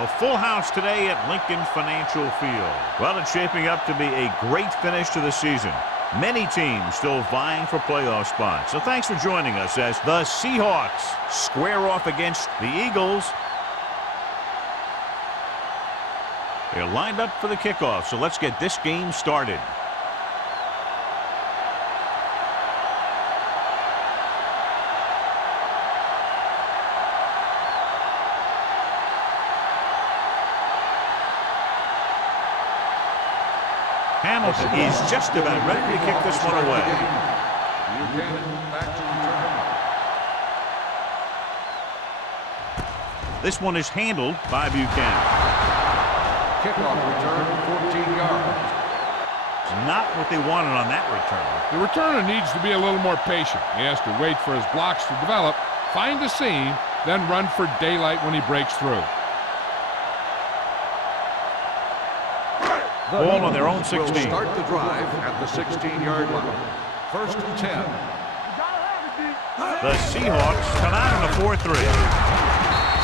A full house today at Lincoln Financial Field. Well, it's shaping up to be a great finish to the season. Many teams still vying for playoff spots. So thanks for joining us as the Seahawks square off against the Eagles. They're lined up for the kickoff, so let's get this game started. Hamilton is just about ready to kick this one away. This one is handled by Buchanan. Kickoff return, 14 yards. Not what they wanted on that return. The returner needs to be a little more patient. He has to wait for his blocks to develop, find a seam, then run for daylight when he breaks through. Ball on their own 16. Will start the drive at the 16-yard line. 1st and 10. The Seahawks come out on a 4-3.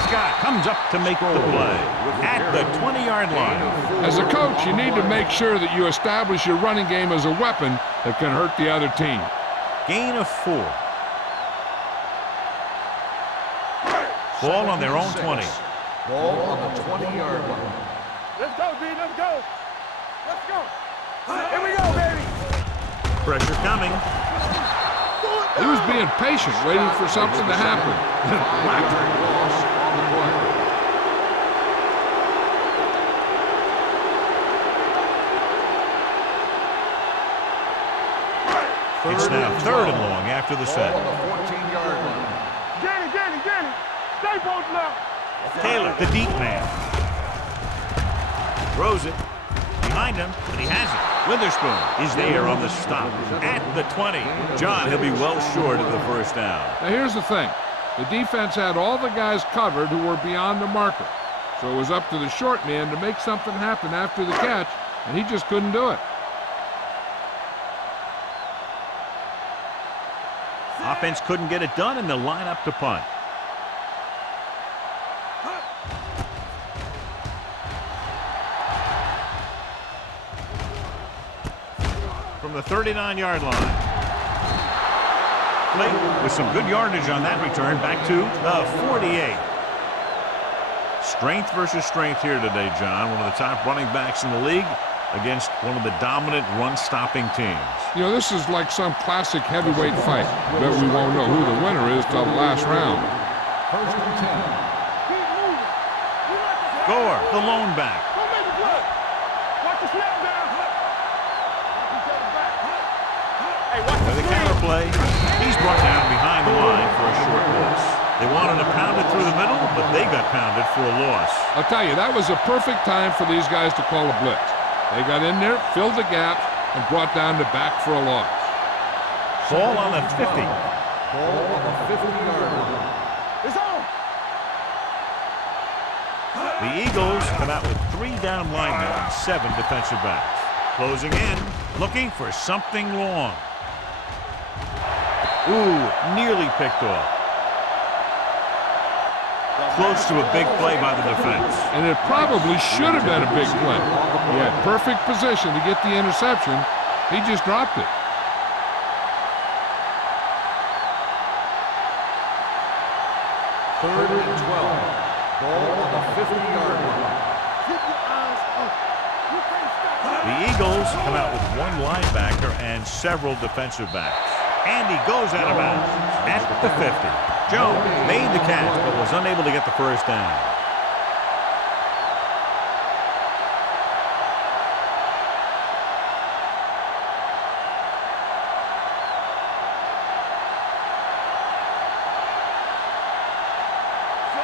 Scott comes up to make the play at the 20-yard line. As a coach, you need to make sure that you establish your running game as a weapon that can hurt the other team. Gain of 4. Ball on their own 20. Ball on the 20-yard line. Let's go, B. Let's go. Let's go. Here we go, baby. Pressure coming. He was being patient, waiting for something to happen. Loss on the play. It's now 3rd and long after the set. On the 14-yard line. Get it. Stay posted up. Taylor, the deep man. Throws it. Behind him, but he has it. Witherspoon is there on the stop at the 20. John, he'll be well short of the first down. Now here's the thing. The defense had all the guys covered who were beyond the marker. So it was up to the short man to make something happen after the catch, and he just couldn't do it. Offense couldn't get it done, and they'll line up to punt. From the 39-yard line. Blake with some good yardage on that return back to the 48. Strength versus strength here today, John. One of the top running backs in the league against one of the dominant run-stopping teams. You know, this is like some classic heavyweight fight. Bet we won't know who the winner is till the last round. 1st and 10. Gore, the lone back. Don't make it play. Watch the snap down. With the counter play, he's brought down behind the line for a short loss. They wanted to pound it through the middle, but they got pounded for a loss. I'll tell you, that was a perfect time for these guys to call a blitz. They got in there, filled the gap, and brought down the back for a loss. Ball on the 50. Ball on the 50-yard line. It's on. The Eagles come out with 3 down linemen and 7 defensive backs. Closing in, looking for something long. Ooh, nearly picked off. Close to a big play by the defense. And it probably should have been a big play. He had perfect position to get the interception. He just dropped it. Third and 12. Ball on the 50-yard line. Keep your eyes up. You can't stop. The Eagles come out with 1 linebacker and several defensive backs. And he goes out of bounds at the 50. Jones made the catch, but was unable to get the first down.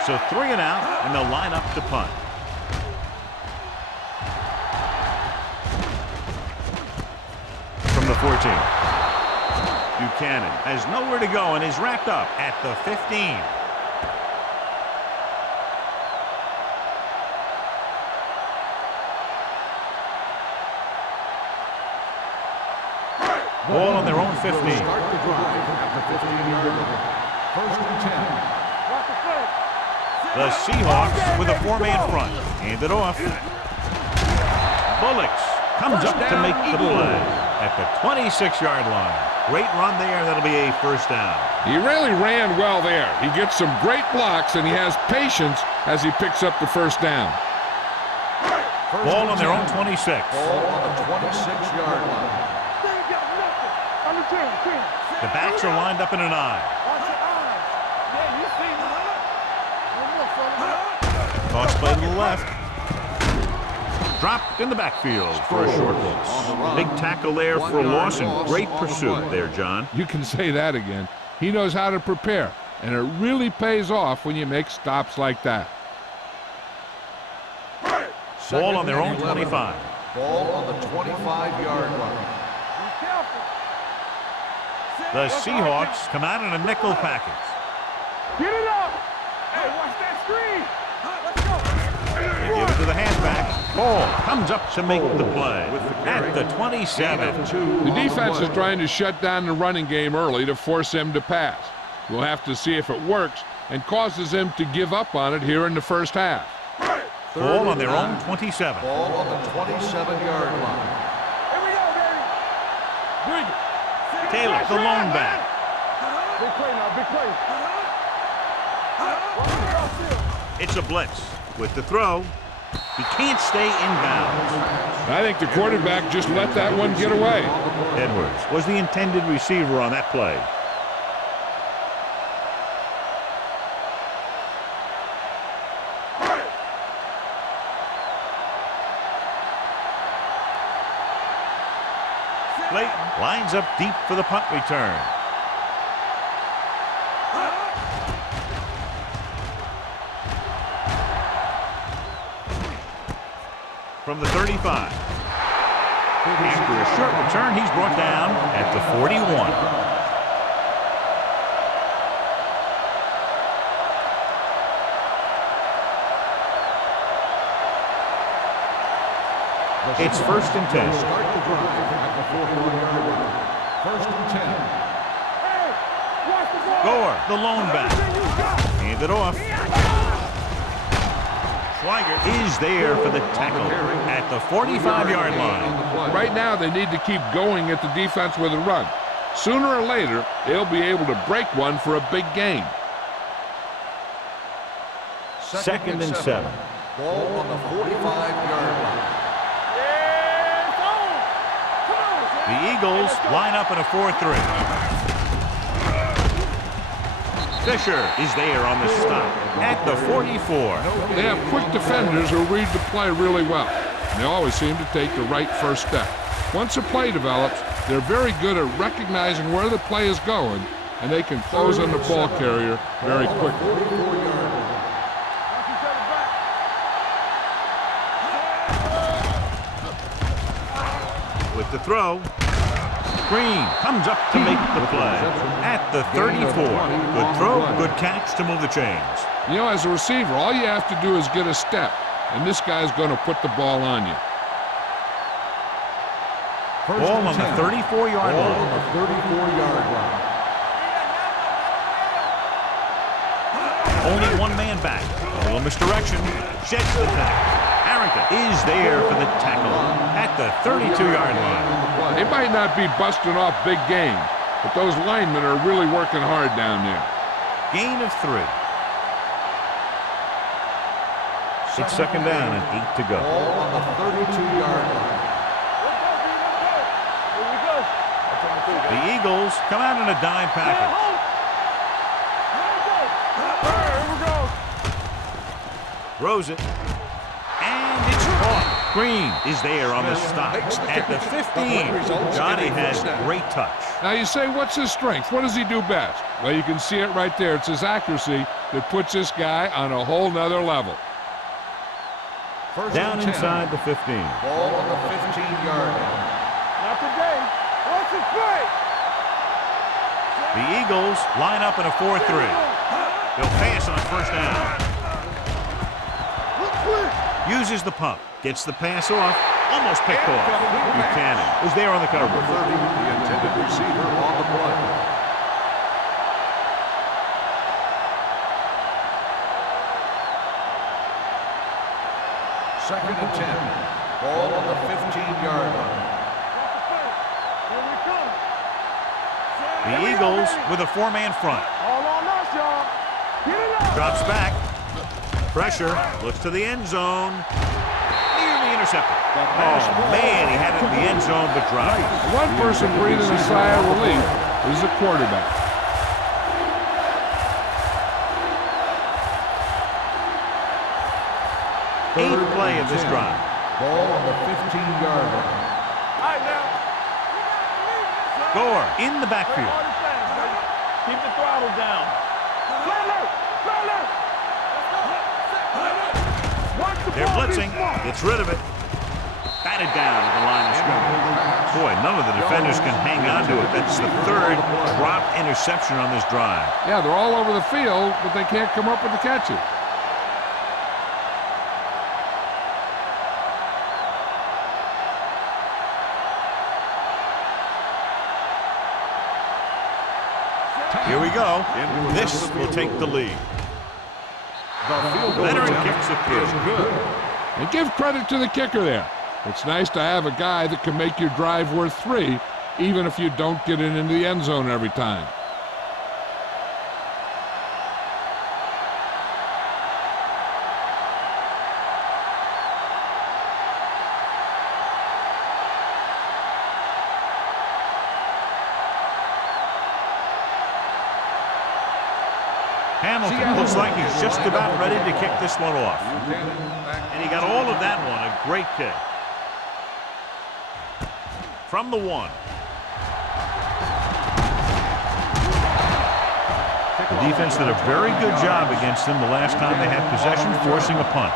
So 3 and out, and they'll line up to punt. From the 14. Buchanan has nowhere to go and is wrapped up at the 15. Ball on their own 15. Start the drive at the 15-yard line. First and 10. The Seahawks with a 4-man front. Hand it off. Bullocks comes up to make the play at the 26-yard line. Great run there. That'll be a first down. He really ran well there. He gets some great blocks, and he has patience as he picks up the first down. Ball on their own 26. Ball on the 26-yard line. The backs are lined up in an I. Toss play to the left. Dropped in the backfield for a short loss. Big tackle there for a loss and great pursuit there, John. You can say that again. He knows how to prepare, and it really pays off when you make stops like that. Ball on their own 25. Ball on the 25-yard line. The Seahawks come out in a nickel package. Get it up! Hey, watch that screen! Let's go! They give it to the halfback. Ball comes up to make the play at the 27. The defense is trying to shut down the running game early to force him to pass. We'll have to see if it works and causes him to give up on it here in the first half. Ball on their own 27. Ball on the 27-yard line. Here we go, baby! Bring it! Taylor, the lone back. Big play now, big play. It's a blitz. With the throw, he can't stay inbounds. I think the quarterback just let that one get away. Edwards was the intended receiver on that play. Clayton lines up deep for the punt return. From the 35. After a short return, he's brought down at the 41. It's first and 10. Start the drive at the 41-yard line. First and 10. Hey, watch the ball! Gore, the lone back. Hand it off. Schweiger is there for the tackle at the 45-yard line. Right now, they need to keep going at the defense with a run. Sooner or later, they'll be able to break one for a big gain. Second and 7. Ball on the 45-yard line. The Eagles line up in a 4-3. Fisher is there on the stop at the 44. They have quick defenders who read the play really well. They always seem to take the right first step. Once a play develops, they're very good at recognizing where the play is going, and they can close on the ball carrier very quickly. With the throw, Green comes up to make the play at the 34. Good throw, good catch to move the chains. You know, as a receiver, all you have to do is get a step, and this guy's going to put the ball on you. Ball on the 34-yard line. On the 34-yard line. Only one man back. A little misdirection. Sheds the tackle. Harrington is there for the tackle at the 32-yard line. They might not be busting off big game, but those linemen are really working hard down there. Gain of 3. It's second down and 8 to go. Ball on the 32-yard line. The Eagles come out in a dime package. Throws it. And it's caught. Green is there on the stop at the 15. Johnny has great touch. Now you say, what's his strength? What does he do best? Well, you can see it right there. It's his accuracy that puts this guy on a whole nother level. Down inside the 15. Ball on the 15-yard line. Not today. What's his play? The Eagles line up in a 4-3. They'll pass on first down. Uses the pump. Gets the pass off. Almost picked off. Buchanan is there on the cover. Number 30, the intended receiver on the play. Second and 10. Ball on the 15-yard line. Here we come. The Eagles with a 4-man front. All on us, y'all. Get it up. Drops back. Pressure. Looks to the end zone. Nearly intercepted. Oh, man, he had it in the end zone, but dropped. One person breathing a sigh of relief is the quarterback. Eighth play of this drive. Ball on the 15-yard line. All right, now. Gore in the backfield. Keep the throttle down. They're blitzing. Gets rid of it. Batted down at the line of scrimmage. Boy, none of the defenders can hang on to it. That's the third drop interception on this drive. Yeah, they're all over the field, but they can't come up with the catches. Here we go. This will take the lead. Leonard kicks it good. And give credit to the kicker there. It's nice to have a guy that can make your drive worth 3, even if you don't get it into the end zone every time. Hamilton looks like he's just about ready to kick this one off. And he got all of that one, a great kick. From the 1. The defense did a very good job against them the last time they had possession, forcing a punt.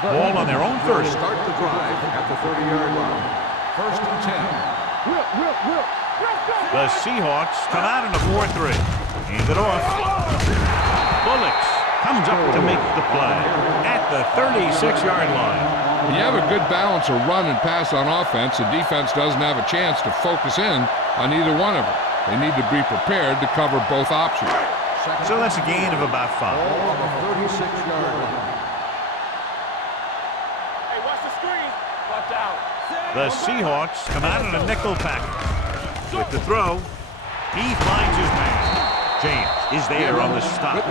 Ball on their own 30. Start the drive at the 30-yard line. First and 10. The Seahawks come out in a 4-3. Hand it off. Bullocks comes up to make the play at the 36-yard line. When you have a good balance of run and pass on offense, the defense doesn't have a chance to focus in on either one of them. They need to be prepared to cover both options. So that's a gain of about 5. Ball on the 36-yard line. The Seahawks come out in a nickel package. With the throw, he finds his man. James is there on the stop.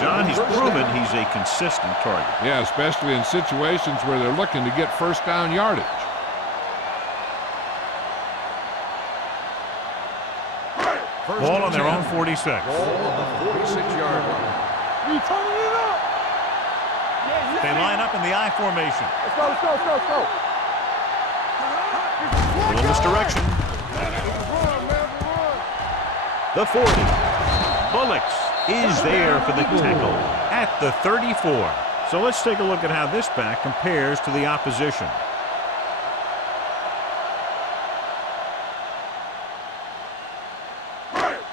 John, he's proven he's a consistent target. Yeah, especially in situations where they're looking to get first down yardage. Ball on their own 46. Ball on the 46-yard line. You turning it up. They line up in the I formation. Let's go, let's go, let's go, let's go. A little misdirection. The 40. Bullocks is there for the tackle at the 34. So let's take a look at how this back compares to the opposition.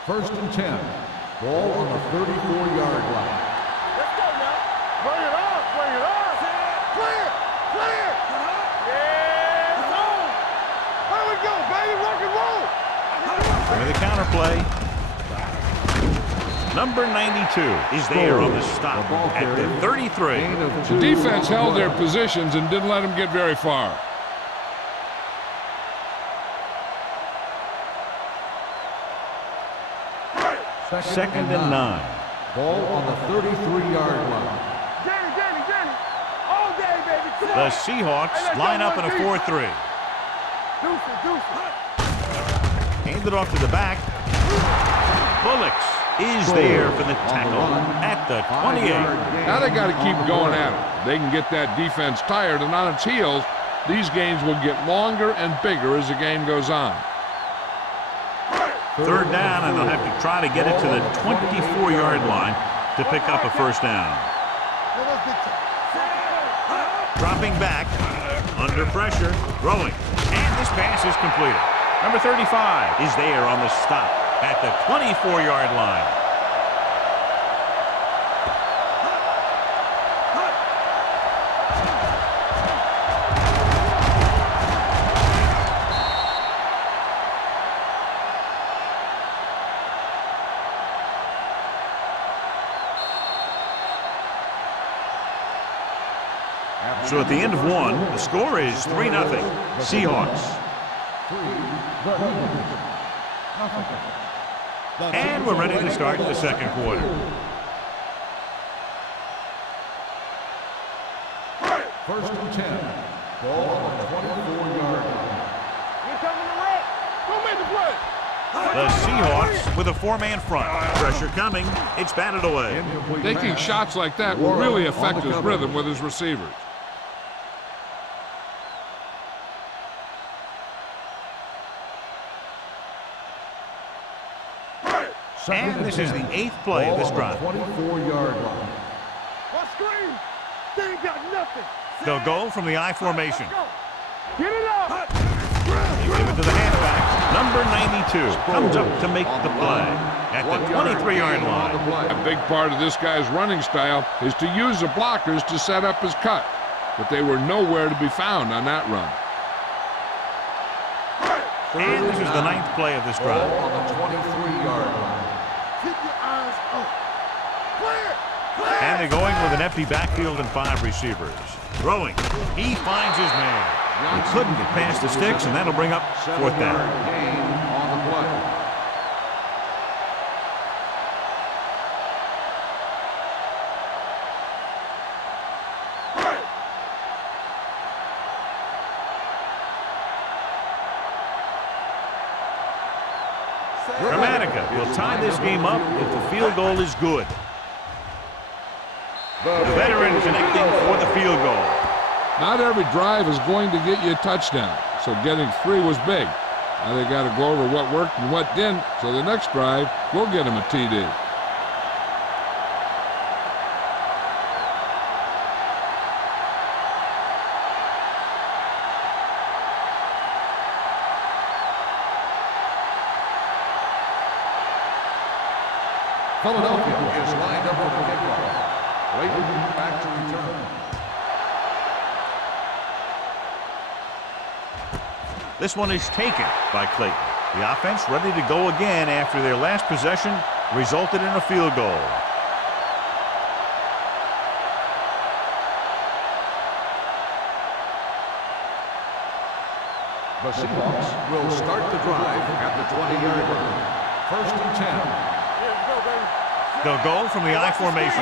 First and 10. Ball on the 34-yard line. Let's go now. Bring it on, bring it on. Clear, clear. Yeah, zone. There we go, baby, rock and roll. With the counter play. Number 92 is there on the stop at the 33. The defense held their positions and didn't let them get very far. Second and 9. Ball on the 33-yard line. Danny. All day, baby. Come on. The Seahawks line up in a 4-3. Deuces. Hand it off to the back. Bullocks is there for the tackle at the 28. Now they got to keep going at it. They can get that defense tired and on its heels. These games will get longer and bigger as the game goes on. Third down, and they'll have to try to get it to the 24-yard line to pick up a first down. Dropping back, under pressure, throwing, and this pass is completed. Number 35 is there on the stop at the 24-yard line. So at the end of one, the score is 3-0. Seahawks. And we're ready to start the second quarter. First and 10. Ball on the 24-yard line. You're coming to red. Go make the play. The Seahawks with a four-man front. Pressure coming. It's batted away. Taking shots like that will really affect his rhythm with his receivers. And this is the 8th play of this drive. 24-yard line. What screen? They ain't got nothing. They'll go from the I formation. Get it up. They give it to the halfback. Number 92 comes up to make the play at the 23-yard line. A big part of this guy's running style is to use the blockers to set up his cut, but they were nowhere to be found on that run. And this is the 9th play of this drive. Ball on the 23-yard line. Keep your eyes up. Clear. And they're going with an empty backfield and 5 receivers. Throwing. He finds his man. He couldn't get past the sticks, and that'll bring up 4th down. Gain on the play. Dramatica will tie this game up if the field goal is good. The veteran connecting for the field goal. Not every drive is going to get you a touchdown, so getting 3 was big. Now they got to go over what worked and what didn't, so the next drive will get him a TD. Philadelphia is lined up for the kickoff. Waiting back to return. This one is taken by Clayton. The offense ready to go again after their last possession resulted in a field goal. The Seahawks will start the drive at the 20-yard line. First and 10. They'll go from the I formation.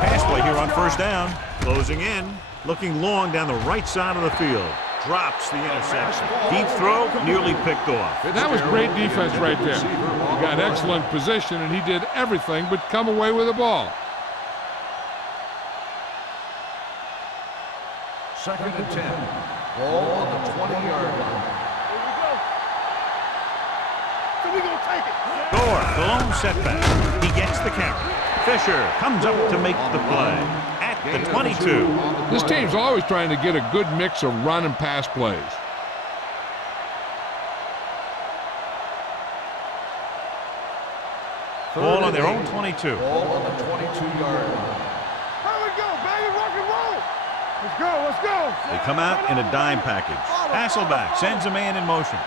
Pass play here on first down. Closing in. Looking long down the right side of the field. Drops the interception. Deep throw, nearly picked off. That was great defense right there. He got excellent position, and he did everything but come away with the ball. Second and 10. Ball on the 20-yard line. Here we go. So we gonna take it. Gore, the lone setback. He gets the count. Fisher comes up to make the play at the 22. This team's always trying to get a good mix of run and pass plays. Ball on their own 22. Ball on the 22-yard line. How we go, baby? Rock and roll. Let's go. Let's go. They come out in a dime package. Hasselback sends a man in motion.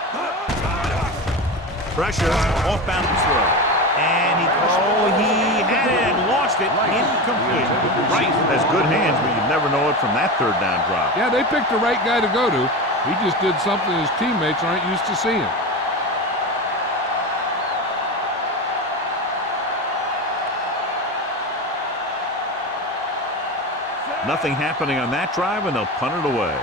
Pressure, off balance throw. And he had it and lost it. Incomplete. Wright has good hands, but you never know it from that third down drop. Yeah, they picked the right guy to go to. He just did something his teammates aren't used to seeing. Nothing happening on that drive, and they'll punt it away.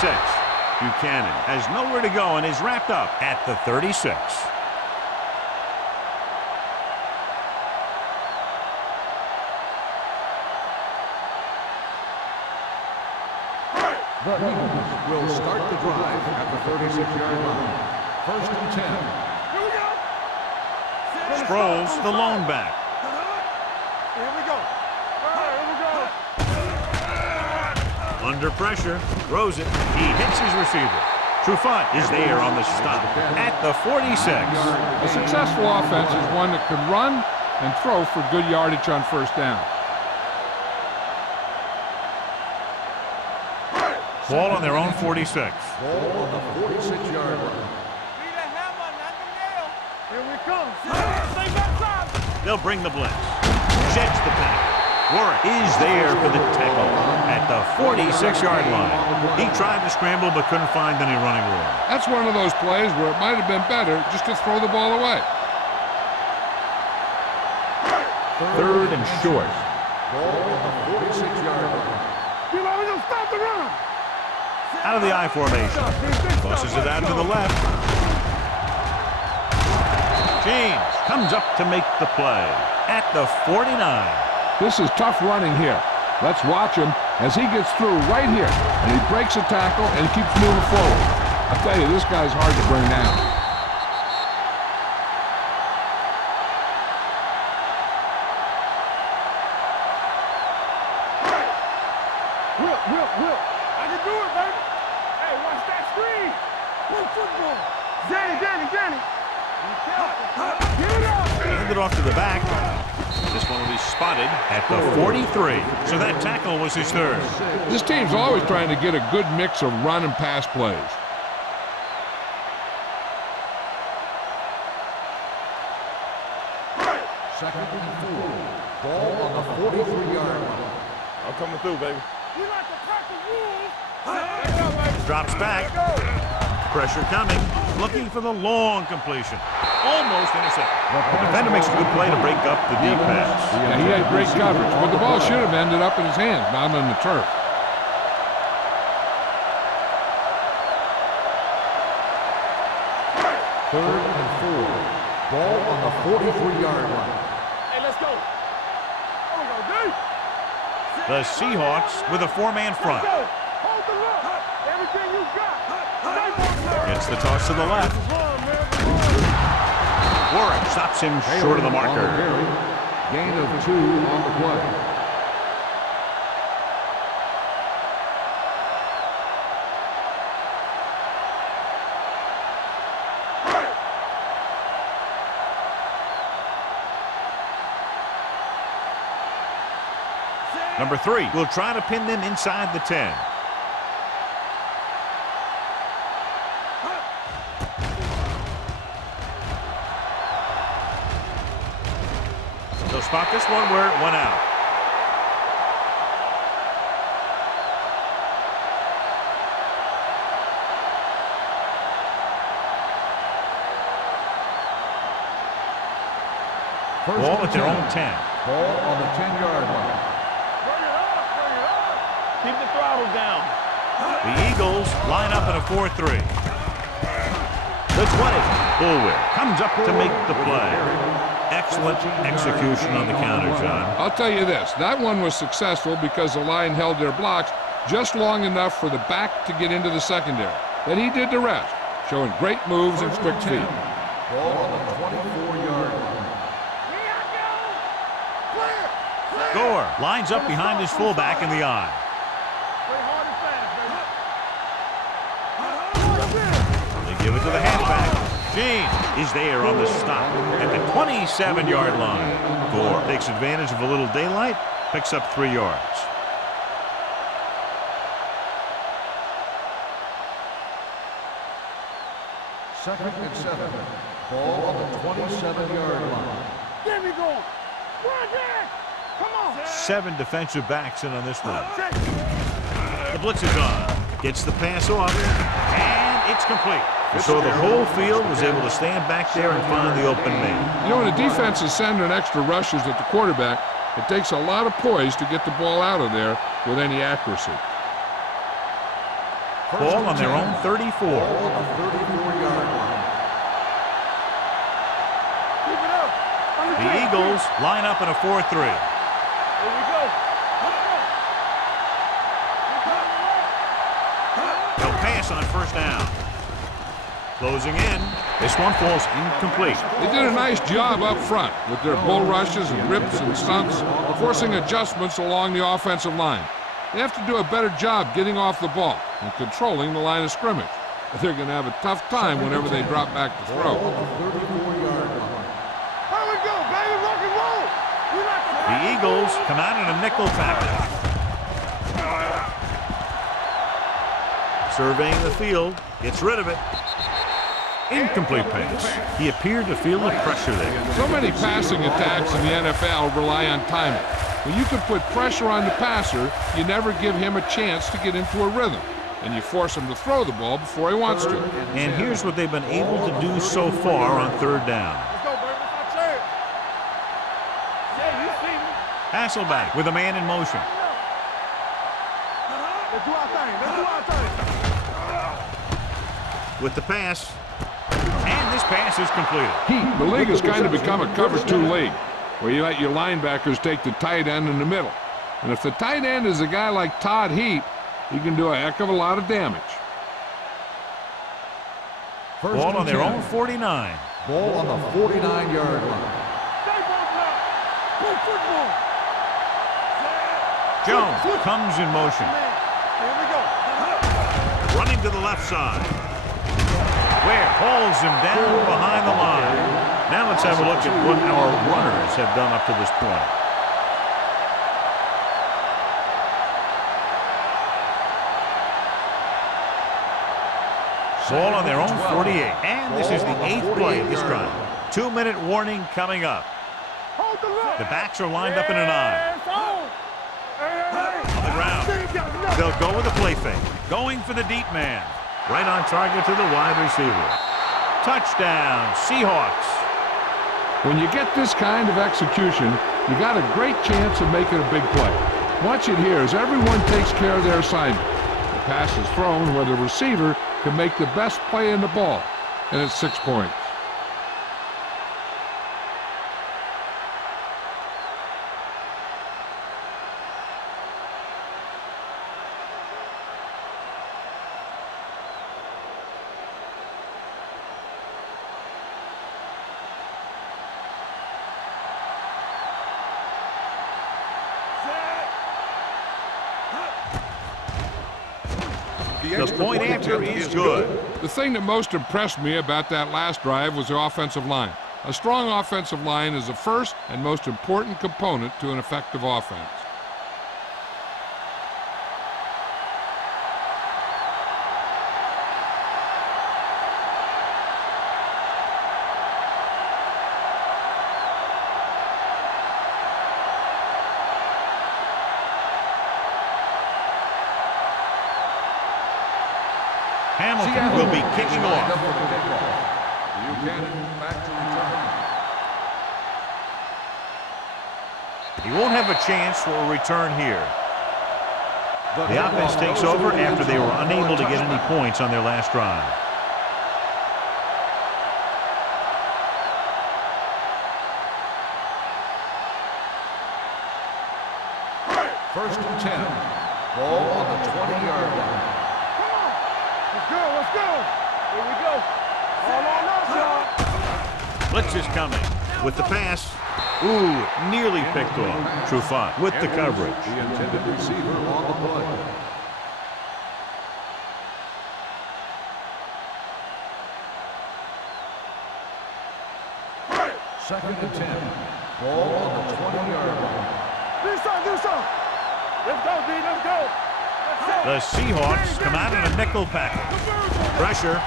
Buchanan has nowhere to go and is wrapped up at the 36. The Eagles will start the drive at the 36-yard line. First and 10. Here we go. Sproles, the lone back. Here we go. All right, here we go. Under pressure, throws it. He hits his receiver. Trufant is there on the stop at the 46. A successful offense is one that can run and throw for good yardage on first down. Ball on their own 46. Ball on the 46-yard line. Be the hammer, not the nail. Here we come. Stay back. They'll bring the blitz. Sheds the pack. Warwick is there for the tackle at the 46-yard line. He tried to scramble but couldn't find any running room. That's one of those plays where it might have been better just to throw the ball away. Third and short. Ball on the 46-yard line. You know, we're going to stop the run. Out of the I formation. Tosses it out to the left. James comes up to make the play at the 49. This is tough running here. Let's watch him as he gets through right here. And he breaks a tackle and he keeps moving forward. I tell you, this guy's hard to bring down. Will. I can do it, baby. Hey, watch that screen. Play football. Danny. Get it up. Hand it off to the back. This one will be spotted at the 43. So that tackle was his third. This team's always trying to get a good mix of run and pass plays. Second and 4. Ball on the 43-yard line. I'm coming through, baby. We like to crack the rules. Drops back. Pressure coming. Looking for the long completion. Almost intercepted. The defender makes a good play to break up the deep pass. Yeah, he had great coverage, but the ball should have ended up in his hands, not on the turf. Third and 4. Ball on the 43-yard line. Hey, let's go. There we go, dude. The Seahawks with a four-man front. Let's go. Hold the look. Everything you got. Gets the toss to the left. Run, man. Warwick stops him short of the marker. Gain of 2 on the play. Number 3 will try to pin them inside the 10. They'll spot this one where it went out. Ball at their own 10. Ball on the 10-yard line. Bring it up. Keep the throttle down. The Eagles line up in a 4-3. The 20. Bullwick comes up to make the play. Excellent execution on the counter, John. I'll tell you this, that one was successful because the line held their blocks just long enough for the back to get into the secondary. Then he did the rest, showing great moves and quick feet. Ball on the 24-yard line. Gore lines up behind his fullback in the I. Play hard and fast, baby. They give it to the halfback. James is there on the stop at the 27-yard line. Gore takes advantage of a little daylight, picks up 3 yards. Second and 7. Ball on the 27-yard line. Get me going. Run, Jack. Come on. 7 defensive backs in on this one. The blitz is on. Gets the pass off, and it's complete. So the whole field was able to stand back there and find the open man. You know, when a defense is sending extra rushers at the quarterback, it takes a lot of poise to get the ball out of there with any accuracy. Ball on their own 34. Ball on the 34-yard line. Keep it up. The Eagles line up in a 4-3. Here we go. They'll pass on first down. Closing in. This one falls incomplete. They did a nice job up front with their bull rushes and rips and stunts, forcing adjustments along the offensive line. They have to do a better job getting off the ball and controlling the line of scrimmage. They're going to have a tough time whenever they drop back to throw. Ball on the 34-yard line. Here we go, baby. Rock and roll. We like to The Eagles come out in a nickel package. Surveying the field, gets rid of it. Incomplete pass. He appeared to feel the pressure there. So many passing attacks in the NFL rely on timing. When you can put pressure on the passer, you never give him a chance to get into a rhythm, and you force him to throw the ball before he wants to. And here's what they've been able to do so far on third down. Let's go, baby. That's my chance. Yeah, you see me. Hasselback with a man in motion. Let's do our thing. Let's do our thing. With the pass. And this pass is completed. The league has kind of become a cover 2 league, where you let your linebackers take the tight end in the middle. And if the tight end is a guy like Todd Heap, he can do a heck of a lot of damage. Ball on their own 49. Ball on the 49-yard line. Stay ball now. Play football. Jones comes in motion. Here we go. Running to the left side. Ware hauls him down behind the line. Now let's have a look at what our runners have done up to this point. Ball on their own 48. And this is the 8th play of this drive. 2-minute warning coming up. Hold the look. The backs are lined up in an I. Yes, on. Hey. On the ground. They'll go with a play fake. Going for the deep man. Right on target to the wide receiver. Touchdown, Seahawks. When you get this kind of execution, you got a great chance of making a big play. Watch it here as everyone takes care of their assignment. The pass is thrown where the receiver can make the best play in the ball, and it's 6 points. The point after is good. The thing that most impressed me about that last drive was the offensive line. A strong offensive line is the first and most important component to an effective offense. Hamilton will be kicking off. Buchanan back to return. He won't have a chance for a return here. The offense takes over after they were unable to get any points on their last drive. First and 10. Ball on the 20-yard line. Let's go. Here we go. All on us, y'all. Blitz is coming with the pass. Ooh, nearly picked off. Trufant with the coverage. The intended receiver on the play. Second and 10. Ball on the 20-yard line. Do something. Let's go, D. Let's go. The Seahawks come out in a nickel package. Pressure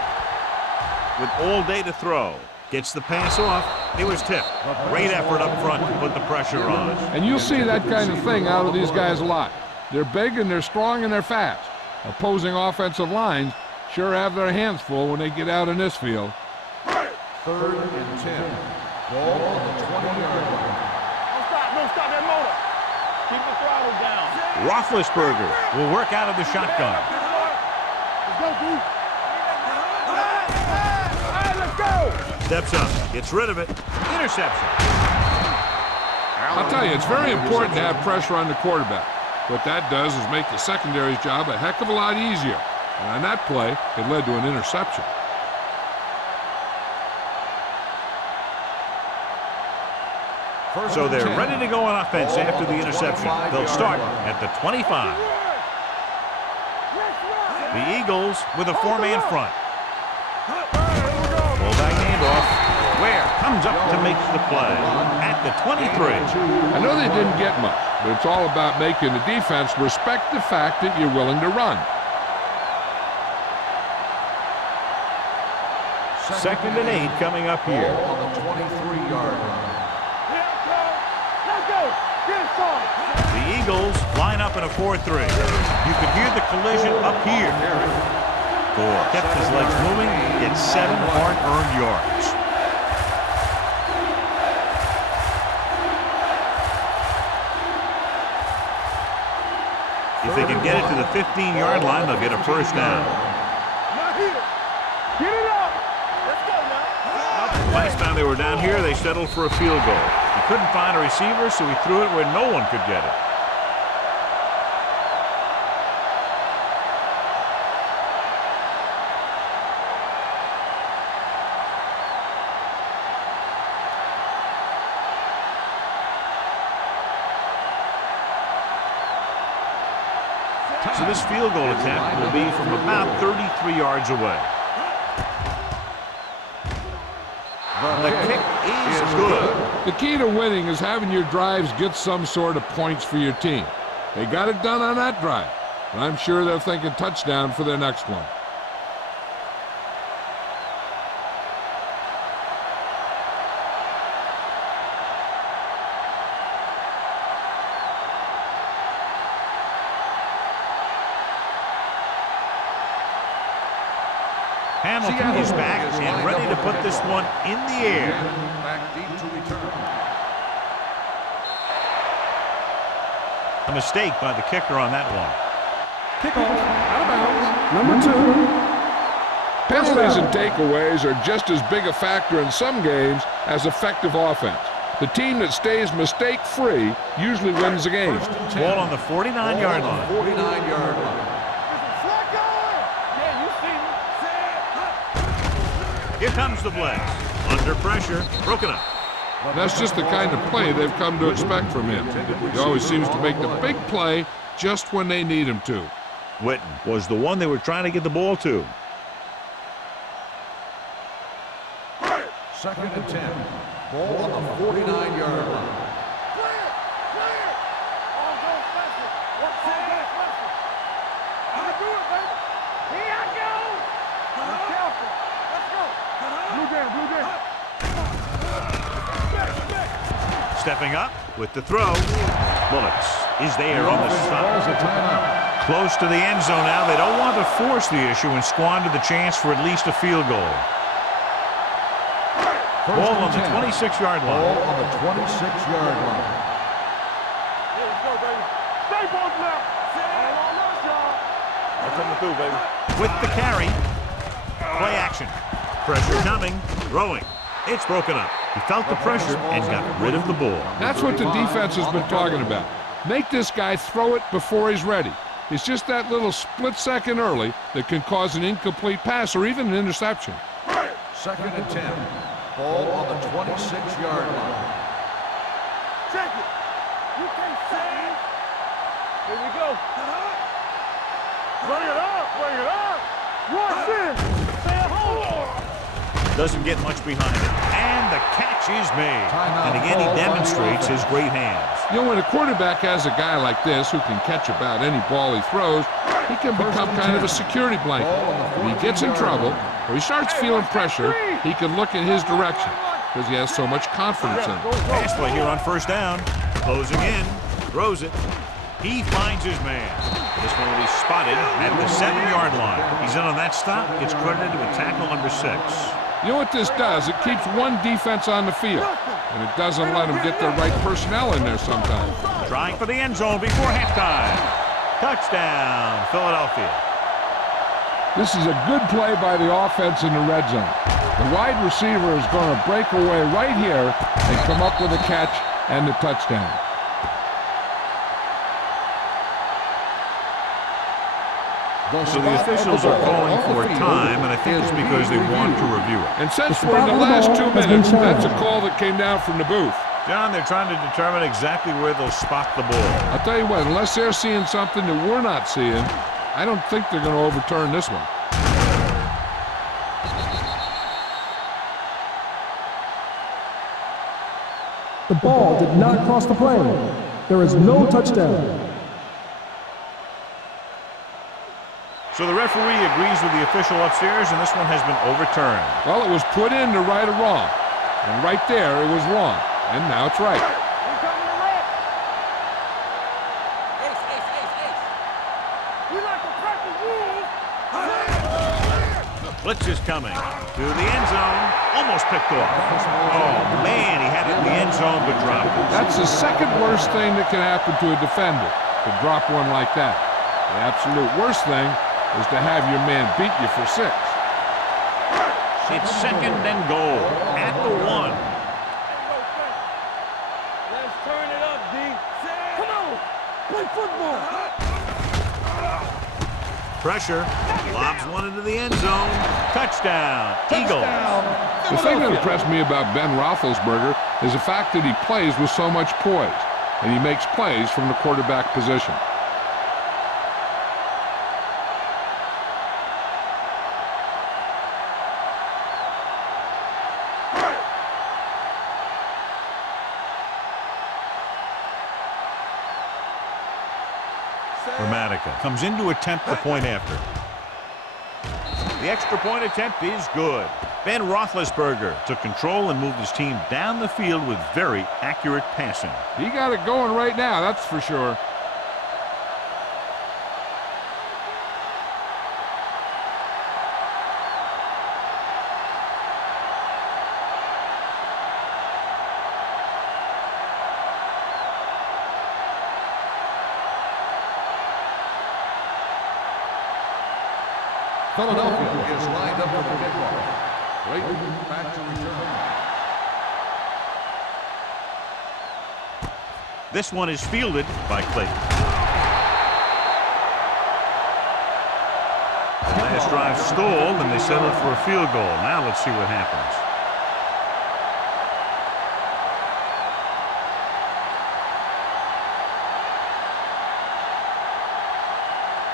with all day to throw. Gets the pass off. It was tipped. Great effort up front to put the pressure on. And you'll see that kind of thing out of these guys a lot. They're big and they're strong and they're fast. Opposing offensive lines sure have their hands full when they get out in this field. Third and 10. Ball on the 20-yard line. Don't stop that motor. Keep the throttle down. Roethlisberger will work out of the shotgun. Let's Let's go. Steps up, gets rid of it, interception. I'll tell you, it's very important to have pressure on the quarterback. What that does is make the secondary's job a heck of a lot easier. And on that play, it led to an interception. So they're ready to go on offense after the interception. They'll start at the 25. The Eagles with a four-man front. Fullback handoff. Ware comes up to make the play at the 23. I know they didn't get much, but it's all about making the defense respect the fact that you're willing to run. Second and 8 coming up here. On the 23-yard line. The Eagles line up in a 4-3. You could hear the collision up here. Gore kept his legs moving, gets 7 hard-earned yards. If they can get it to the 15-yard line, they'll get a first down. Get it up. Let's go now. Last time they were down here, they settled for a field goal. He couldn't find a receiver, so he threw it where no one could get it. So this field goal attempt will be from about 33 yards away. The kick is good. The key to winning is having your drives get some sort of points for your team. They got it done on that drive, and I'm sure they're thinking touchdown for their next one. Hamilton is back and ready to put this one in the air. Back deep to return. A mistake by the kicker on that one. Kickoff, out of bounds, number 2. Penalties and takeaways are just as big a factor in some games as effective offense. The team that stays mistake-free usually wins the game. Ball on the 49-yard line. 49-yard line. Here comes the blitz. Under pressure, broken up. That's just the kind of play they've come to expect from him. He always seems to make the big play just when they need him to. Witten was the one they were trying to get the ball to. Second and 10. Ball on the 49-yard line. Stepping up with the throw. Bullets is there on the stop. Close to the end zone now. They don't want to force the issue and squander the chance for at least a field goal. Ball on the 26-yard line. Ball on the 26-yard line. Let's go, baby. Stay both left. All on us, y'all. That's coming through, baby. With the carry. Play action. Pressure coming. Throwing. It's broken up. He felt the pressure and got rid of the ball. That's what the defense has been talking about. Make this guy throw it before he's ready. It's just that little split second early that can cause an incomplete pass or even an interception. Second and 10. Ball on the 26-yard line. Check it. You can't say it. Here we go. Bring it up. Bring it up. Rush in. Stay at home. Doesn't get much behind it. And the catch is made. And again, he demonstrates his great hands. You know, when a quarterback has a guy like this who can catch about any ball he throws, he can become kind of a security blanket. When he gets in trouble or he starts feeling pressure, he can look in his direction because he has so much confidence in him. Pass play here on first down. Closing in. Throws it. He finds his man. This one will be spotted at the 7-yard line. He's in on that stop. Gets credited with tackle number 6. You know what this does? It keeps one defense on the field, and it doesn't let them get the right personnel in there sometimes. Trying for the end zone before halftime. Touchdown, Philadelphia. This is a good play by the offense in the red zone. The wide receiver is going to break away right here and come up with a catch and the touchdown. So the officials are calling for time, and I think it's because they want to review it. And since we're in the last 2 minutes, that's a call that came down from the booth. John, they're trying to determine exactly where they'll spot the ball. I'll tell you what, unless they're seeing something that we're not seeing, I don't think they're going to overturn this one. The ball did not cross the plane. There is no touchdown. So the referee agrees with the official upstairs, and this one has been overturned. Well, it was put in to right or wrong. And right there, it was wrong. And now it's right. Blitz is coming to the end zone. Almost picked off. Oh, man, he had it in the end zone but dropped it. That's the second worst thing that can happen to a defender, to drop one like that. The absolute worst thing is to have your man beat you for 6. It's second and goal at the 1. Let's turn it up, D. Come on, play football. Pressure. Lobs one into the end zone. Touchdown. Eagles. The thing that impressed me about Ben Roethlisberger is the fact that he plays with so much poise, and he makes plays from the quarterback position. Comes in to attempt the point after. The extra point attempt is good. Ben Roethlisberger took control and moved his team down the field with very accurate passing. He got it going right now, that's for sure. Philadelphia is lined up for the kickoff. Clayton back to return. This one is fielded by Clayton. The last drive stalled, and they settled for a field goal. Now let's see what happens.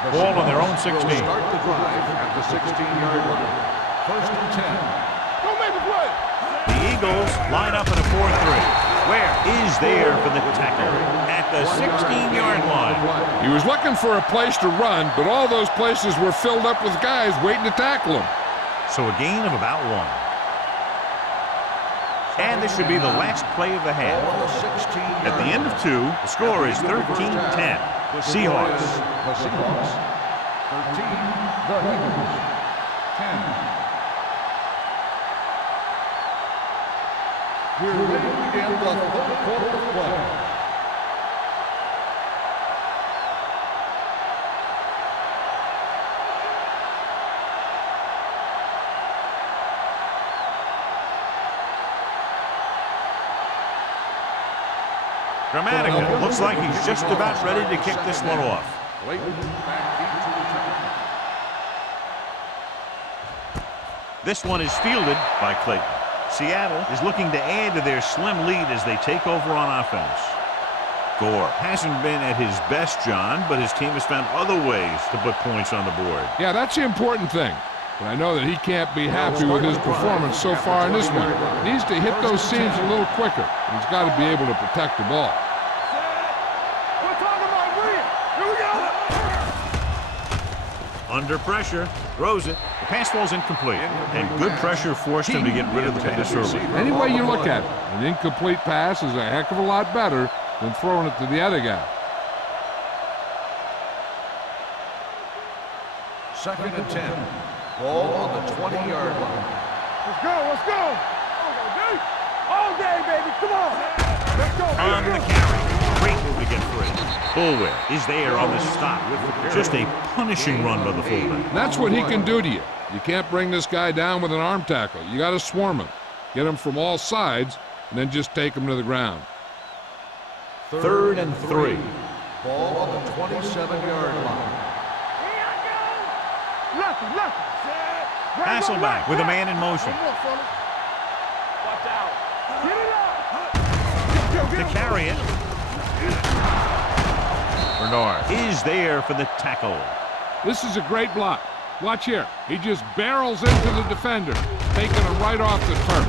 Ball on their own 16. Will start the drive at the 16-yard line. First and 10. Don't make the play. The Eagles line up in a 4-3. Where is there for the tackle? At the 16-yard line. He was looking for a place to run, but all those places were filled up with guys waiting to tackle him. So a gain of about 1. And this should be the last play of the half. At the end of 2, the score is 13-10. Seahawks. The Seahawks. 13. The Eagles. 10. We're ready to begin the third quarter of play. Dramatica looks like he's just about ready to kick this one off. This one is fielded by Clayton. Seattle is looking to add to their slim lead as they take over on offense. Gore hasn't been at his best, John, but his team has found other ways to put points on the board. Yeah, that's the important thing. But I know that he can't be happy with his performance so far in this one. He needs to hit those seams a little quicker. He's got to be able to protect the ball. We're talking about winning. Here we go. Under pressure, throws it. The pass falls incomplete. And good pressure forced him to get rid of the pass early. Any way you look at it, an incomplete pass is a heck of a lot better than throwing it to the other guy. Second and 10. Ball on the 20-yard line. Let's go. Let's go. All day, baby. Come on. Let's go. On the carry. Great move to get free. Bullwhip is there on the stop. Just a punishing run by the fullback. That's what he can do to you. You can't bring this guy down with an arm tackle. You got to swarm him. Get him from all sides, and then just take him to the ground. 3rd and 3. Ball on the 27-yard line. Hasselback with a man in motion. Watch out. To carry it. Bernard is there for the tackle. This is a great block. Watch here. He just barrels into the defender, taking him right off the turf.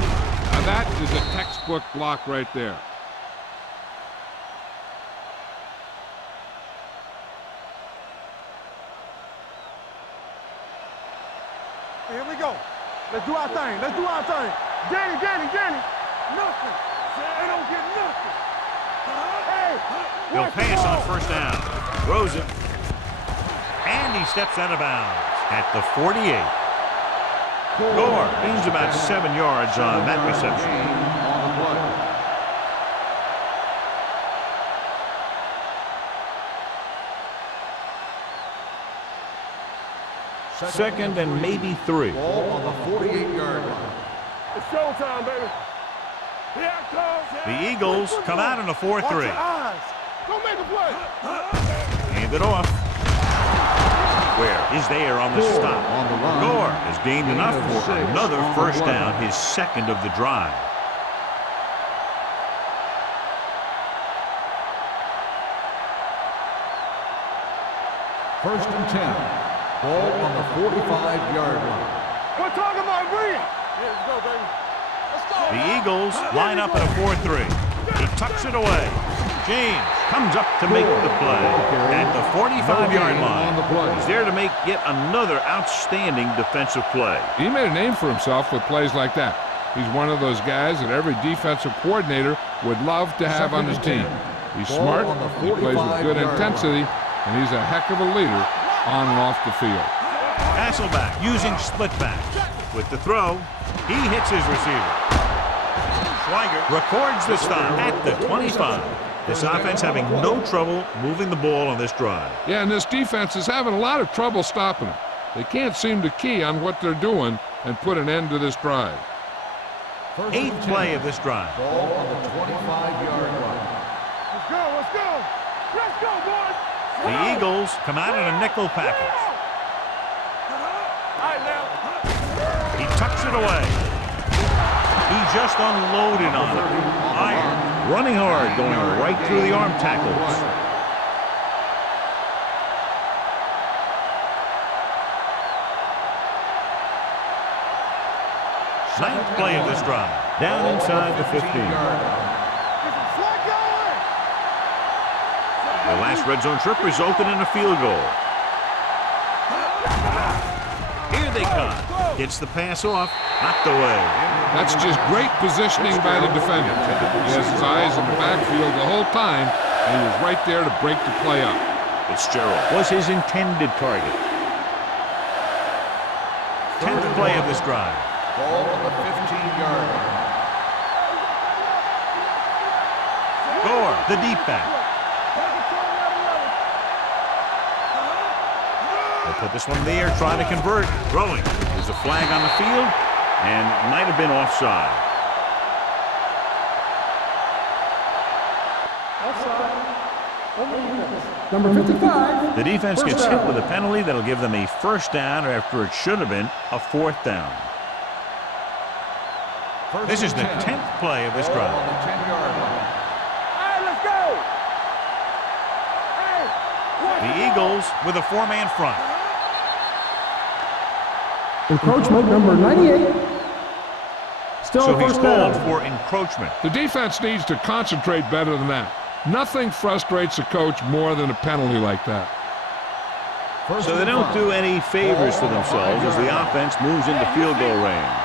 Now that is a textbook block right there. Here we go. Let's do our thing. Let's do our thing. Danny. Nothing. They don't get nothing. Hey. He'll pass on 1st down. Throws it. And he steps out of bounds at the 48. Gore gains about 7 yards on that reception. On the play. Second and maybe 3. Ball on the 48-yard line. It's showtime, baby. Here it comes. The Eagles come out in a 4-3. Watch your eyes. Go make a play. Hand it off. Where is there on the stop? On the run. Gore has gained enough for another 1st down, his 2nd of the drive. First and 10. Ball on the 45-yard line. We're talking about Bree. Let's go, baby. Let's go. The Eagles line up in a 4-3. He tucks it away. James comes up to make the play at the 45-yard line. He's there to make yet another outstanding defensive play. He made a name for himself with plays like that. He's one of those guys that every defensive coordinator would love to have on his team. He's smart, he plays with good intensity, and he's a heck of a leader on and off the field. Hasselback using split back. With the throw, he hits his receiver. Schweiger records the stop at the 25. This offense having no trouble moving the ball on this drive. Yeah, and this defense is having a lot of trouble stopping them. They can't seem to key on what they're doing and put an end to this drive. 8th play of this drive. Ball on the 25-yard line. Let's go. Let's go, boys. The Eagles come out in a nickel package. All right, now. He tucks it away. He just unloaded on it. Iron, running hard, going right through the arm tackles. Ninth play of this drive. Down inside the 15. The last red zone trip resulted in a field goal. Here they come. Gets the pass off, knocked away. That's just great positioning by the defender. He has his eyes in the backfield the whole time, and he was right there to break the play up. Fitzgerald was his intended target. 10th play of this drive. Ball on the 15-yard line. Gore, the deep back. They'll put this one in the air, trying to convert. Throwing. There's a flag on the field, and might have been offside. Number 55. The defense gets hit with a penalty that'll give them a 1st down after it should have been a 4th down. This is the 10th play of this drive. On the 10-yard line. Hey, let's go. Hey, The Eagles with a 4-man front. Encroachment number 98. Still So he's 1st called down. for encroachment. The defense needs to concentrate better than that. Nothing frustrates a coach more than a penalty like that. So they don't do any favors for themselves as the offense moves into field goal range.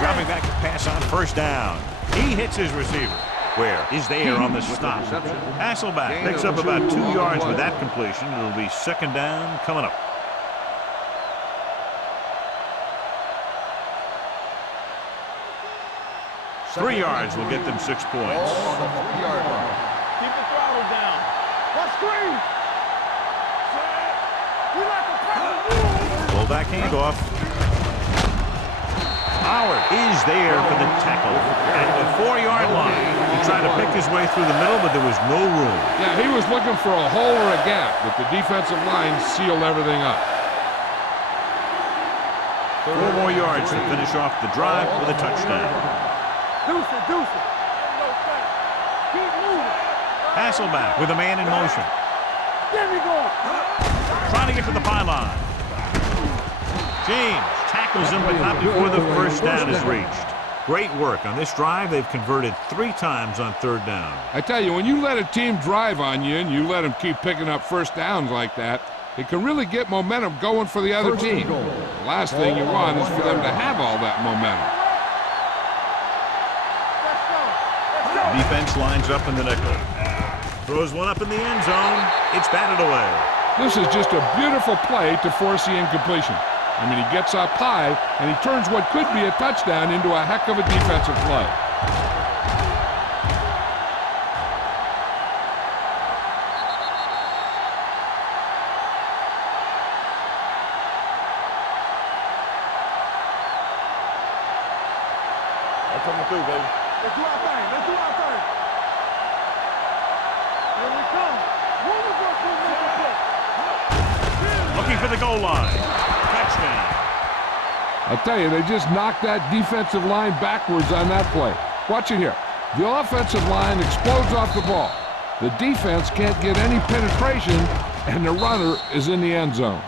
Dropping back to pass on 1st down. He hits his receiver. Where is there on the stop? Hasselback picks up about 2 yards with that completion. It'll be 2nd down coming up. 3 yards will get them 6 points. Ball on the 3-yard line. Keep the throttle down. Let's screen. We like a pass. Full back handoff. Howard is there for the tackle at the 4-yard line. He tried to pick his way through the middle, but there was no room. Yeah, he was looking for a hole or a gap, but the defensive line sealed everything up. 4 more yards to finish off the drive with a touchdown. Deuce it, deuce it. Keep moving. Hasselback with a man in motion. There we go. Trying to get to the pylon. James tackles him, but not before the first down is reached. Great work on this drive. They've converted 3 times on 3rd down. I tell you, when you let a team drive on you and you let them keep picking up first downs like that, it can really get momentum going for the other team. The last thing you want is for them to have all that momentum. Defense lines up in the nickel. Throws one up in the end zone. It's batted away. This is just a beautiful play to force the incompletion. I mean, he gets up high, and he turns what could be a touchdown into a heck of a defensive play. That's coming through, baby. Let's do our thing. Let's do our thing. Here we come. One of us will make a play. Looking for the goal line. Touchdown. I'll tell you, they just knocked that defensive line backwards on that play. Watch it here. The offensive line explodes off the ball. The defense can't get any penetration, and the runner is in the end zone.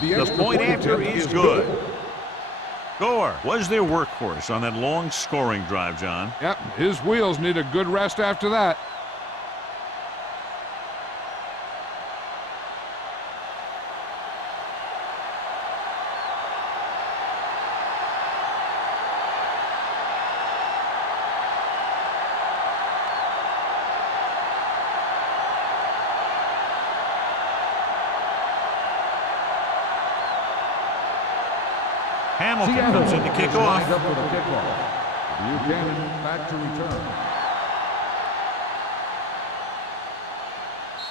The point after is good. Gore was their workhorse on that long scoring drive, John. Yep, his wheels need a good rest after that. Hamilton comes in to kick off. Lined up for the kickoff. Buchanan back to return.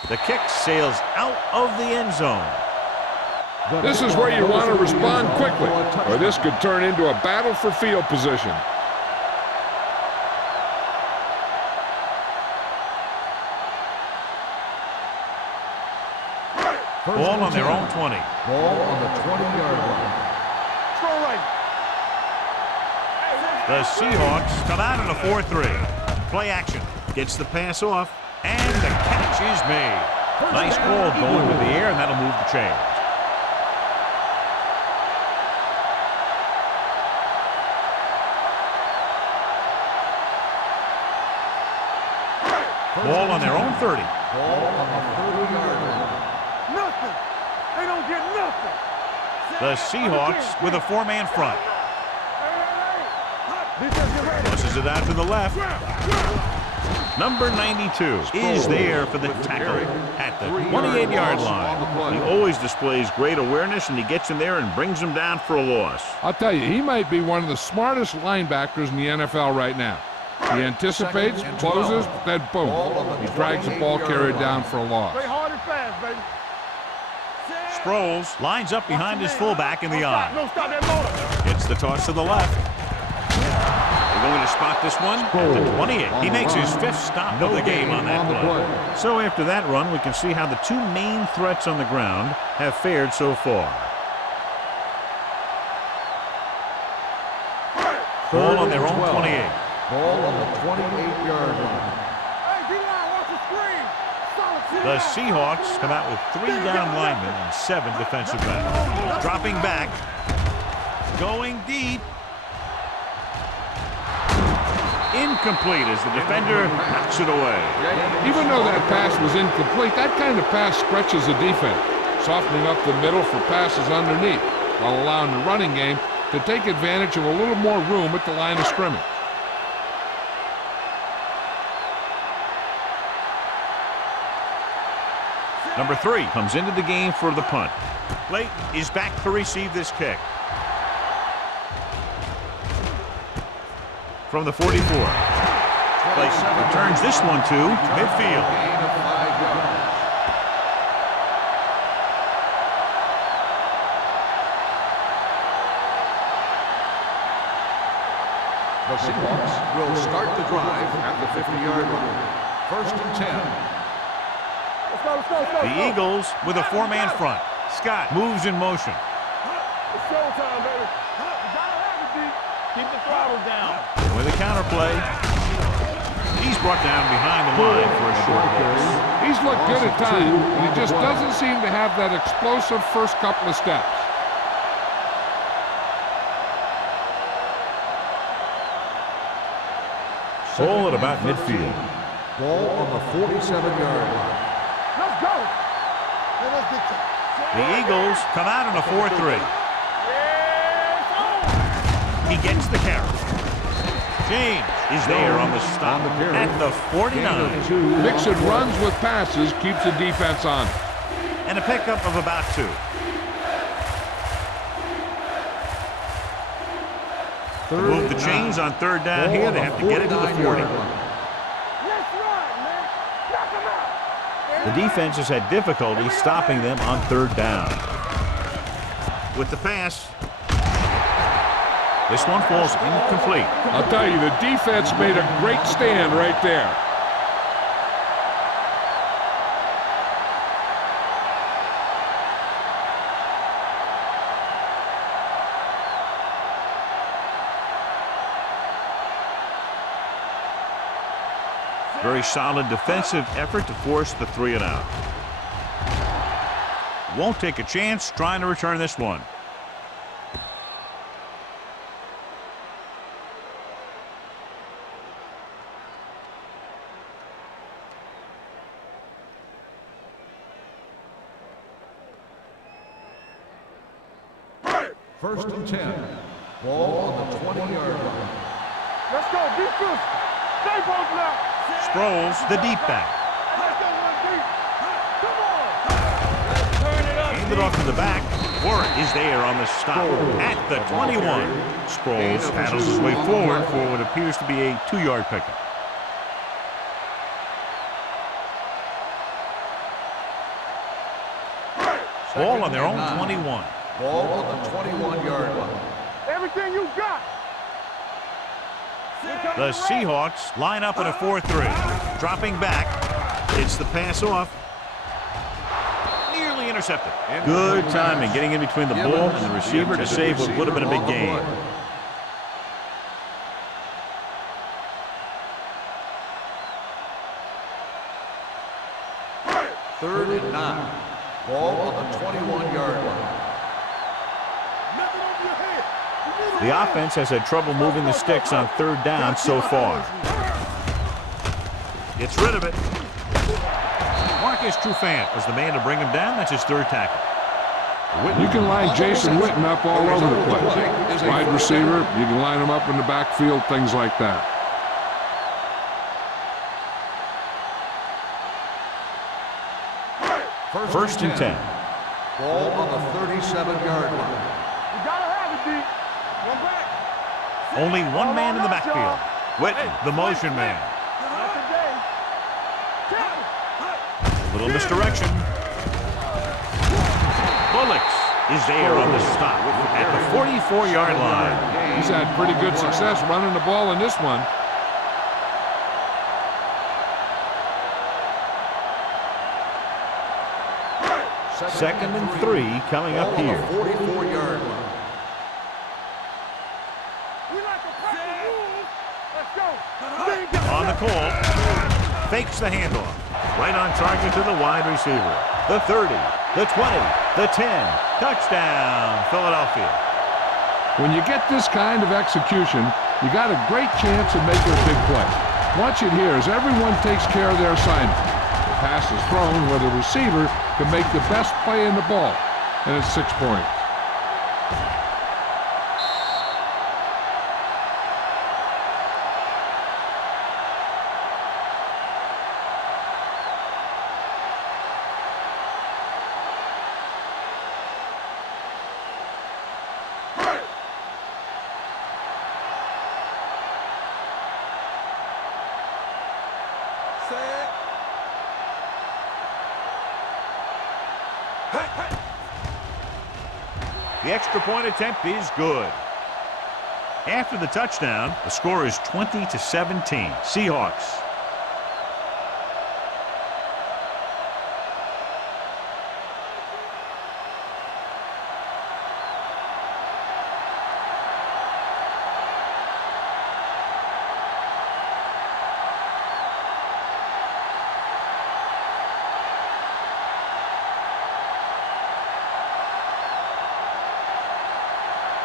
The kick sails out of the end zone. This is where you want to respond quickly, or this could turn into a battle for field position. Ball on their own 20. Ball on the 20-yard line. The Seahawks come out in a 4-3. Play action. Gets the pass off, and the catch is made. Nice ball going with the air, and that'll move the chains. Ball on their own 30. Ball on the 30-yard line. Nothing. They don't get nothing. The Seahawks with a 4-man front. Pushes it out to the left. Number 92 is there for the tackle at the 28-yard line. He always displays great awareness, and he gets in there and brings him down for a loss. I'll tell you, he might be one of the smartest linebackers in the NFL right now. He anticipates, closes, then boom, he drags the ball carrier down for a loss. Play hard and fast, baby. Sproles lines up behind his fullback in the eye. Don't stop that motor. Gets the toss to the left. They're going to spot this one at the 28. He makes his 5th stop of the game on that play. So after that run, we can see how the 2 main threats on the ground have fared so far. Ball on their own 28. Ball on the 28-yard line. Hey, D-line, watch the screen. Solid. The Seahawks come out with 3 down linemen and 7 defensive backs. Dropping back. Going deep. Incomplete as the defender knocks it away. Even though that pass was incomplete, that kind of pass stretches the defense, softening up the middle for passes underneath, while allowing the running game to take advantage of a little more room at the line of scrimmage. Number 3 comes into the game for the punt. Layton is back to receive this kick. From the 44. Layton returns this one to midfield. Gain of 5 yards. The Seahawks will start the drive at the 50-yard line. 1st and 10. The Eagles with a 4-man front. Scott moves in motion. It's showtime, baby. You gotta have it, D. Keep the throttle down. With a counterplay, he's brought down behind the line for a short loss. He's looked good at times, but he just doesn't seem to have that explosive first couple of steps. Ball at about midfield. Ball on the 47-yard line. Let's go. Hey, let's get to The Eagles come out in a 4-3. He gets the carry. James is there on the stop at the 49. Mixing runs with passes keeps the defense on. And a pickup of about 2. To move the chains on 3rd down here, they have to get it to the 40. Let's run, man. Knock him out. The defense has had difficulty stopping them on 3rd down. With the pass, this one falls incomplete. I'll tell you, the defense made a great stand right there. Very solid defensive effort to force the 3 and out. Won't take a chance trying to return this one. First and 10. Ball on the 20-yard line. Let's go. Be good. Stay both now. Sproles, the deep back. Let's go, one deep. Come on. Let's turn it up. Handed off to the back. Warren is there on the stop at the 21. Sproles paddles his way forward for what appears to be a 2-yard pickup. Ball on their own 21. Ball on the 21-yard line. Everything you got. The Seahawks line up in a 4-3. Dropping back. It's the pass off. Nearly intercepted. Good timing getting in between the ball and the receiver to save what would have been a big gain. Third and 9. Ball on the 21-yard line. The offense has had trouble moving the sticks on 3rd down so far. Gets rid of it. Marcus Trufant was the man to bring him down. That's his 3rd tackle. You can line Jason Witten up all over the place. Wide receiver, you can line him up in the backfield, things like that. First and 10. Ball on the 37-yard line. You gotta have it, D. One back. Only one man in the backfield. Witten, the motion man. Not today. A little misdirection. Bullocks is there on the stop at the 44-yard line. He's had pretty good success running the ball in this one. Second and 3 coming up here. 44-yard line. We like to press the rules. Let's go. On the call. Fakes the handoff. Right on target to the wide receiver. The 30, the 20, the 10. Touchdown, Philadelphia. When you get this kind of execution, you got a great chance of making a big play. Watch it here as everyone takes care of their assignment. The pass is thrown where the receiver can make the best play in the ball, and it's 6 points. The extra point attempt is good. After the touchdown, the score is 20-17. Seahawks.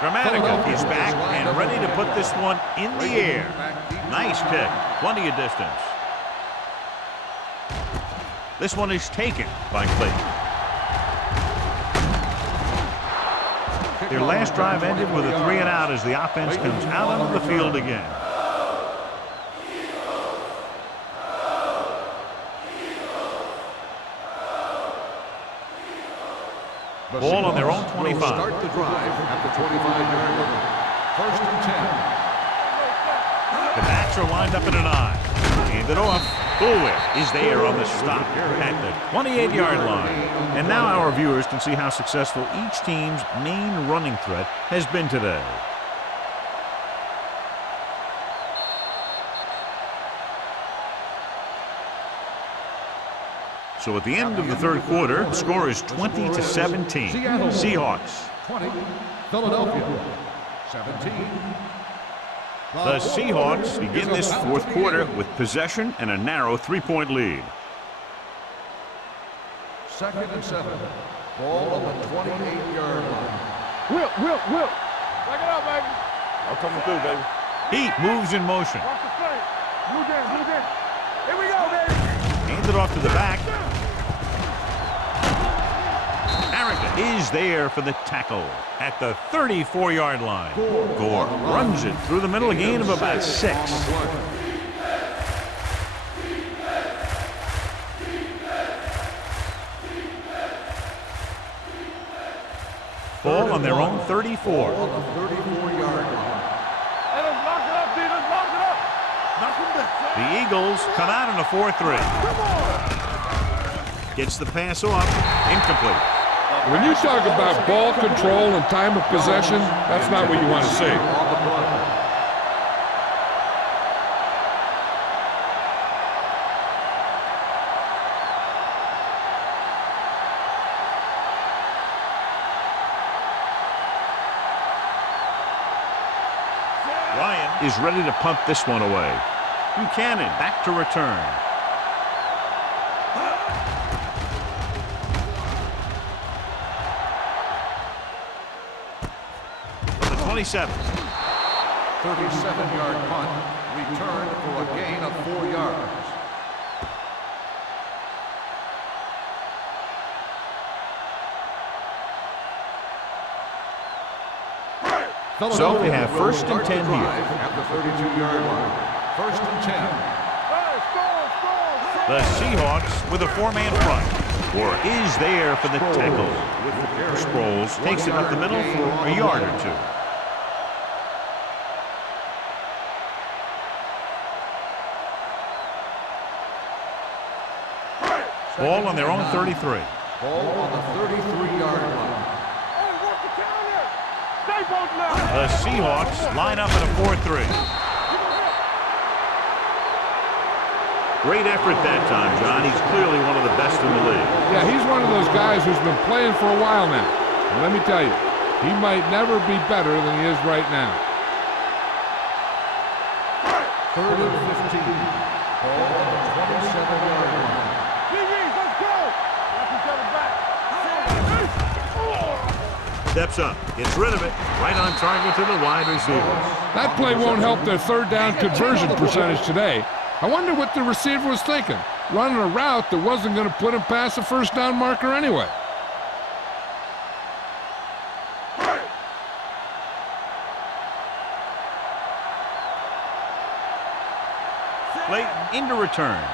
Dramatica is back and ready to put this one in the air. Nice kick. Plenty of distance. This one is taken by Clayton. Their last drive ended with a 3-and-out as the offense comes out onto the field again. Ball on their own 25. Start the drive at the 25-yard line. 1st and 10. The backs are lined up in an I. Hand it off. Bullwhip is there on the stop at the 28-yard line. And now our viewers can see how successful each team's main running threat has been today. So at the end of the third quarter, the score is 20-17. Seahawks. 20. Philadelphia. 17. The Seahawks begin this fourth quarter with possession and a narrow 3-point lead. 2nd and 7. Ball on the 28-yard line. Whip. Back it up, baby. I'm coming through, baby. Heat moves in motion. Watch the play. Move in. Here we go, baby. Hands it off to the back. Harrington is there for the tackle at the 34-yard line. Gore runs it through the middle, a gain of about 6. Ball on their own 34. On the 34-yard line. Hey, let's lock it up, D. Let's lock it up. Knock him down. The Eagles come out in a 4-3. Gets the pass off. Incomplete. When you talk about ball control and time of possession, that's not what you want to see. Ryan is ready to punt this one away. Buchanan back to return. For the 27. 37-yard punt. Returned for a gain of 4 yards. So we have 1st and 10 here. At the 32-yard line. 1st and 10. The Seahawks with a 4-man front. Gore is there for the tackle. Sproles takes it up the middle for a yard or 2. Ball on their own 33. Ball on the 33-yard line. The Seahawks line up in a 4-3. Great effort that time, John. He's clearly one of the best in the league. Yeah, he's one of those guys who's been playing for a while now. And let me tell you, he might never be better than he is right now. 3rd and 15. Ball on the 27-yard line. Let's go. Watch each other back. Steps up, gets rid of it, right on target to the wide receiver. That play won't help their third down conversion percentage today. I wonder what the receiver was thinking, running a route that wasn't going to put him past the first down marker anyway. Clayton into return.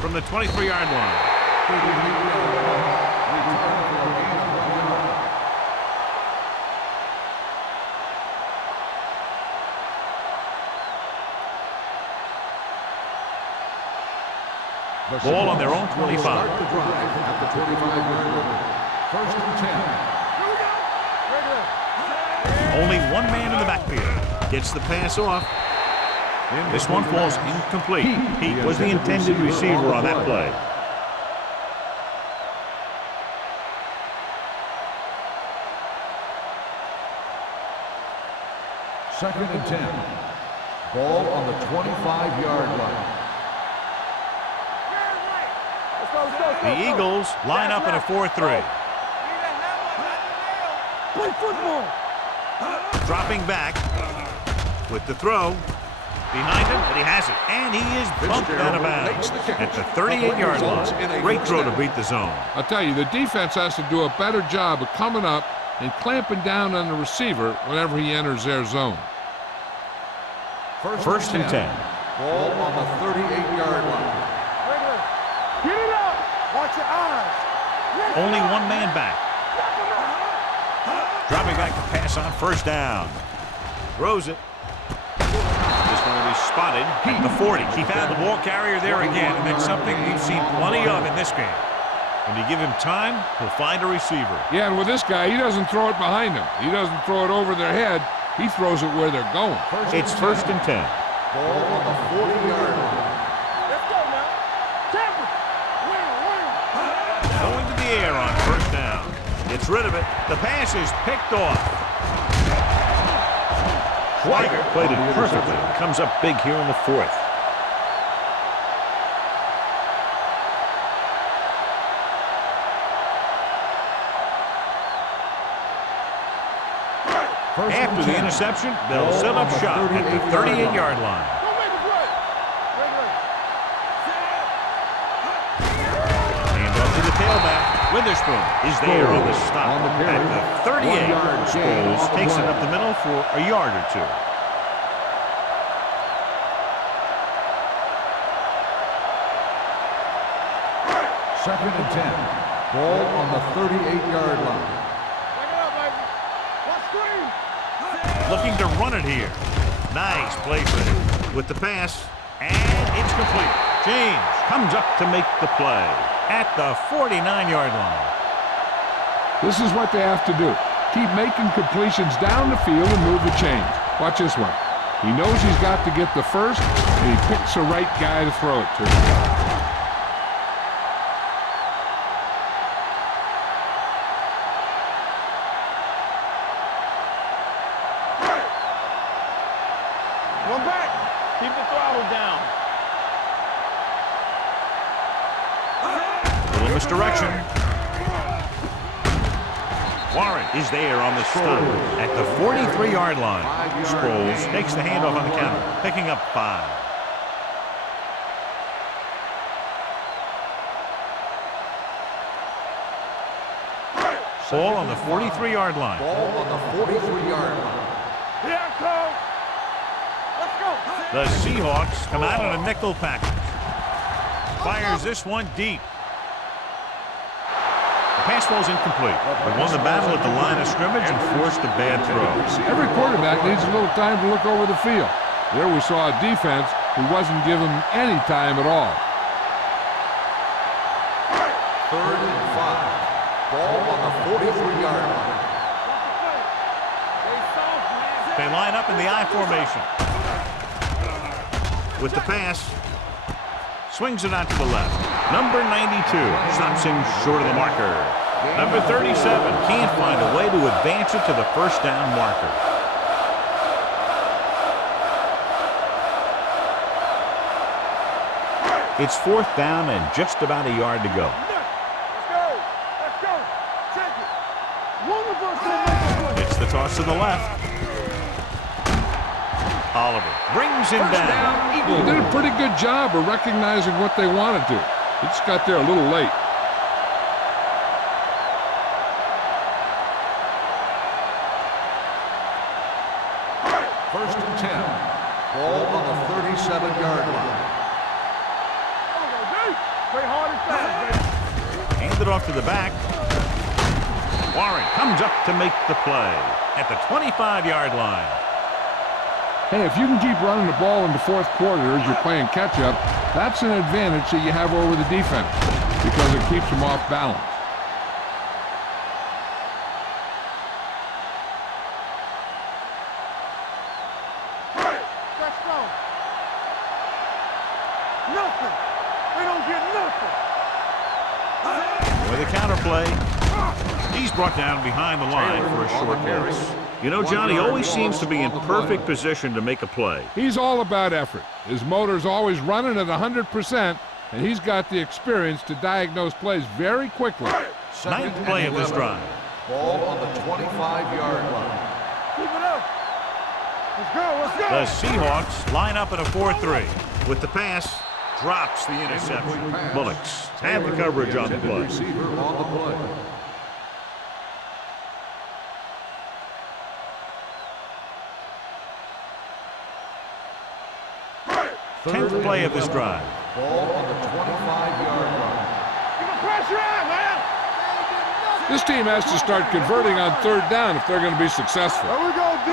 From the 23-yard line. Ball on their own 25. Start the drive at the 25-yard line. First and 10. Only one man in the backfield. Gets the pass off. This one falls incomplete. He was the intended receiver on that play. Second and 10. Ball on the 25-yard line. The Eagles line up in a 4-3. Play football. Dropping back with the throw. Behind him, but he has it. And he is bumped out of bounds at the 38-yard line. Great throw to beat the zone. I'll tell you, the defense has to do a better job of coming up and clamping down on the receiver whenever he enters their zone. First and 10. Ball on the 38-yard line. Get it up. Watch your eyes. Only one man back. Dropping back to pass on first down. Throws it. This one will be spotted at the 40. He found the ball carrier there again, and that's something we've seen plenty of in this game. When you give him time, he'll find a receiver. Yeah, and with this guy, he doesn't throw it behind him. He doesn't throw it over their head. He throws it where they're going. It's first and 10. Ball on the 40-yard line. Let's go now. Tampa. Win. Going to the air on first down. Gets rid of it. The pass is picked off. Schweiger played it perfectly. Comes up big here in the fourth. After the interception, they'll set up shop at the 38-yard line. Don't make a play. Hand off to the tailback. Witherspoon is there on the stop at the 38. Sproles takes it up the middle for a yard or two. Second and 10. Ball on the 38-yard line. Take it up, baby. Watch screen. Looking to run it here. Nice play for him with the pass, and it's complete. James comes up to make the play at the 49-yard line. This is what they have to do. Keep making completions down the field and move the chains. Watch this one. He knows he's got to get the first, and he picks the right guy to throw it to. One back. Keep the throttle down. Little misdirection. Warren is there on the stop at the 43-yard line. Sproles takes the handoff on the counter, picking up 5. Ball on the 43-yard line. Ball on the 43-yard line. Here I come. Let's go. The Seahawks come out on a nickel package. Fires this one deep. The pass falls incomplete. They won the battle at the line of scrimmage and forced a bad throw. Every quarterback needs a little time to look over the field. There we saw a defense who wasn't given any time at all. Third and 5. Ball on the 43-yard line. They line up in the I formation. With the pass, swings it out to the left. Number 92 stops him short of the marker. Number 37 can't find a way to advance it to the first down marker. It's 4th down and just about a yard to go. Let's go. Let's go. Take it. One of us will make a play. It's the toss to the left. Oliver brings him down. Eagles did a pretty good job of recognizing what they wanted to. He just got there a little late. First and 10. Ball on the 37-yard line. Play hard and fast, baby. Hand it off to the back. Warren comes up to make the play at the 25-yard line. Hey, if you can keep running the ball in the 4th quarter as you're playing catch-up, that's an advantage that you have over the defense because it keeps them off balance. Let's go. Nothing. They don't get nothing. With a counter play, he's brought down behind the line for a short pass. You know, John, he always seems to be in perfect position to make a play. He's all about effort. His motor's always running at 100%, and he's got the experience to diagnose plays very quickly. Ninth play of this drive. Ball on the 25-yard line. Keep it up. Let's go. Let's go. The Seahawks line up in a 4-3. With the pass, drops the interception. Bullocks have the coverage on the play. Receiver on the play. Tenth play of this drive. Ball on the 25-yard line. Keep the pressure on, man. This team has to start converting on 3rd down if they're going to be successful. There we go, D.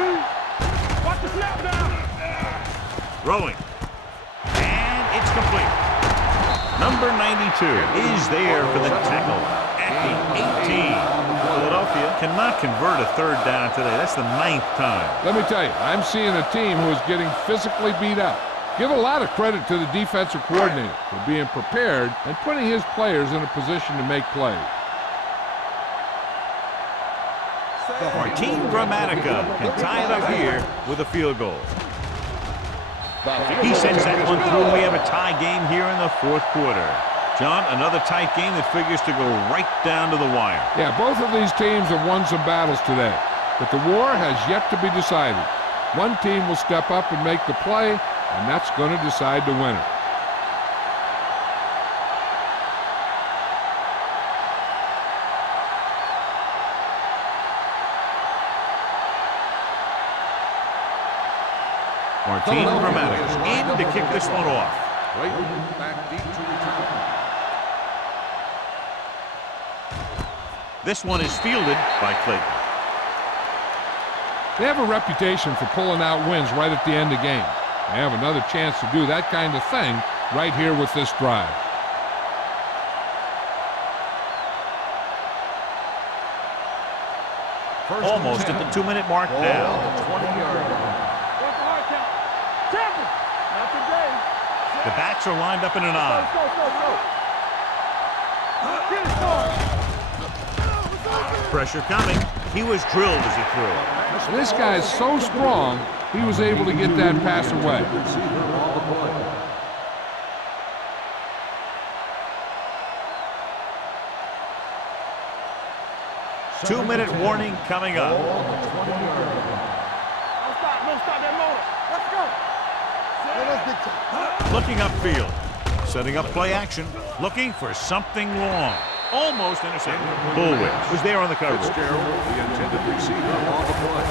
Watch the snap down. Throwing. And it's complete. Number 92 is there for the tackle at the 18. Philadelphia cannot convert a 3rd down today. That's the 9th time. Let me tell you, I'm seeing a team who is getting physically beat up. Give a lot of credit to the defensive coordinator for being prepared and putting his players in a position to make plays. Martin Gramatica can tie it up here with a field goal. He sends that one through. We have a tie game here in the 4th quarter. John, another tight game that figures to go right down to the wire. Yeah, both of these teams have won some battles today, but the war has yet to be decided. One team will step up and make the play, and that's going to decide the winner. Martin Gramatica in to kick this one off. Back deep to return. This one is fielded by Clayton. They have a reputation for pulling out wins right at the end of games. They have another chance to do that kind of thing right here with this drive. Almost at the 2-minute mark now. On the 20-yard line. What's the hard count? Champion. Not today. The backs are lined up in an I. Go. Get it started. Pressure coming. He was drilled as he threw. This guy's so strong, he was able to get that pass away. Receiver on the play. Two-minute warning coming up. Ball on the 20-yard line. Don't stop that motor. Let's go. Looking upfield. Setting up play action. Looking for something long. Almost intercepted. Bullwich was there on the coverage. Fitzgerald, the intended receiver on the play.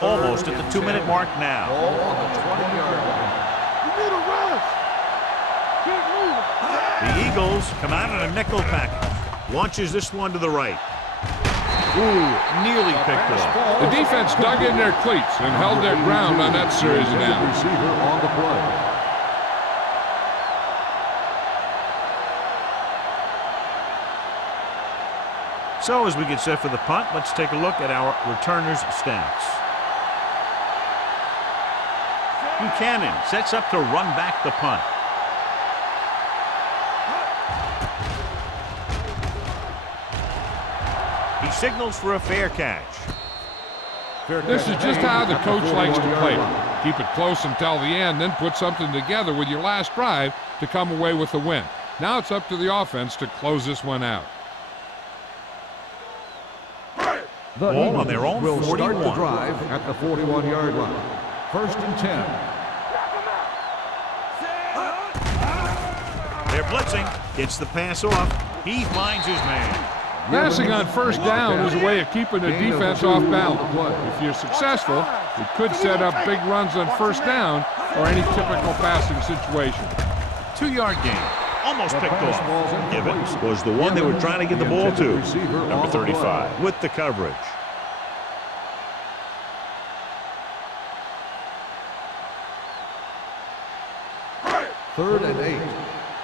Almost at the 2-minute mark now. Ball on the 20-yard line. You need a rush. Keep moving. The Eagles come out in a nickel package. Launches this one to the right. Ooh, nearly picked off. The defense dug in their cleats and held their ground on that series of downs. Receiver on the play. So as we get set for the punt, let's take a look at our returners' stats. Buchanan sets up to run back the punt. He signals for a fair catch. This is just how the coach likes to play it. Keep it close until the end, then put something together with your last drive to come away with the win. Now it's up to the offense to close this one out. The Ball on their own will 41. start the drive at the 41-yard line. 1st and 10. They're blitzing. Gets the pass off. He finds his man. Passing on first down is a way of keeping the defense off balance. If you're successful, it could set up big runs on first down or any typical passing situation. 2-yard gain. Almost picked off. Evans was the one they were trying to get the ball to. Number 35 with the coverage. Third and 8.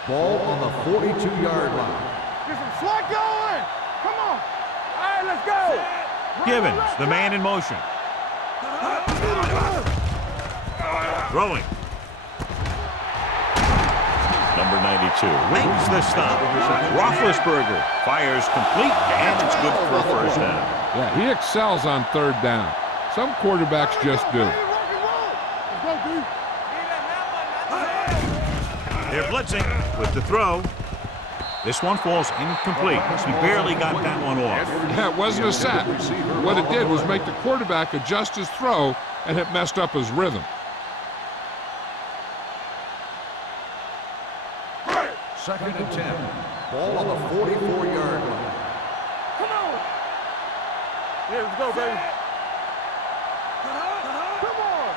Ball on the 42-yard line. Get some slot going. Come on. All right, let's go. Givens, the man in motion. Throwing. Number 92 makes the stop. Roethlisberger fires complete, and it's good for a first down. Yeah, he excels on third down. Some quarterbacks just do. They're blitzing with the throw. This one falls incomplete. He barely got that one off. Yeah, it wasn't a sack. What it did was make the quarterback adjust his throw, and it messed up his rhythm. 2nd and 10. Ball on the 44-yard line. Come on. Yeah, let's go, baby. Come on.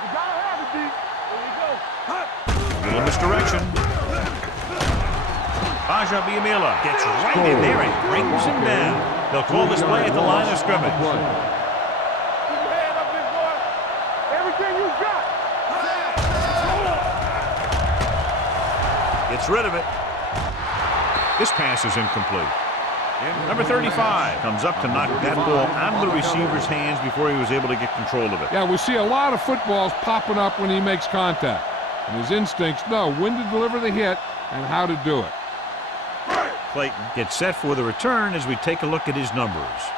You gotta have it, D. There you go. Little misdirection. Aja Biamila gets right in there and brings him down. They'll call this play at the line of scrimmage. Keep your head up, big boy. Everything you got. Gets rid of it. This pass is incomplete. Number 35 comes up to knock that ball out of the receiver's hands before he was able to get control of it. Yeah, we see a lot of footballs popping up when he makes contact. And his instincts know when to deliver the hit and how to do it. Clayton gets set for the return as we take a look at his numbers.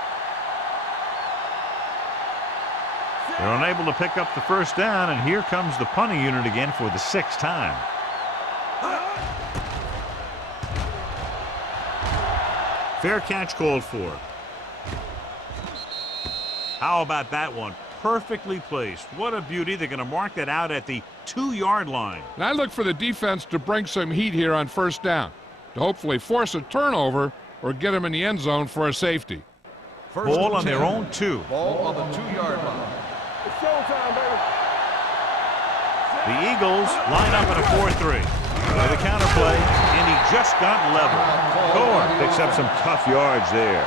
They're unable to pick up the first down, and here comes the punting unit again for the 6th time. Fair catch called for. How about that one? Perfectly placed. What a beauty. They're going to mark that out at the 2-yard line. And I look for the defense to bring some heat here on first down, to hopefully force a turnover or get them in the end zone for a safety. Ball on their own 2. Ball on the 2-yard line. It's showtime, baby. The Eagles line up in a 4-3. With a counter play, and he just got level. Gore picks up some tough yards there.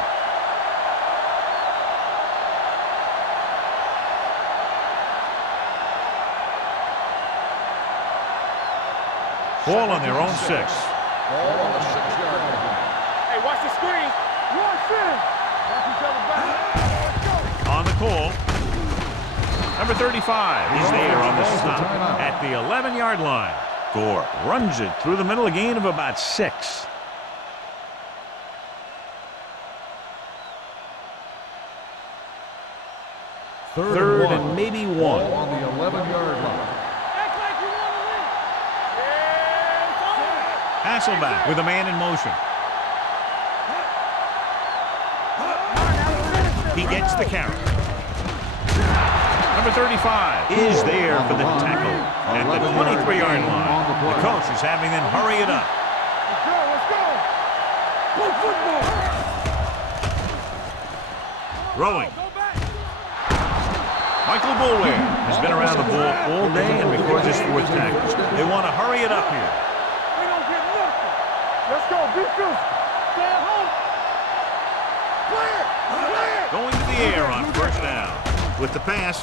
Ball on their own 6. Ball on the 6-yard line. Hey, watch the screen. Watch it. Watch each other back. Let's go. On the call. Number 35 is there on the stop at the 11-yard line. Gore runs it through the middle, a gain of about 6. Third and maybe 1. Ball on the 11-yard line. Act like you want to win. Yeah, Hasselback with a man in motion. He gets the carry. Number 35 is there for the tackle at the 23-yard line. The coach is having them hurry it up. Let's go, let's go. Play football. Throwing. Go back. Michael Boulware has been around the ball all day and records his 4th tackle. They want to hurry it up here. We don't get nothing. Let's go, be physical. Stay at home. Play it. Play it. Going to the air on first down with the pass.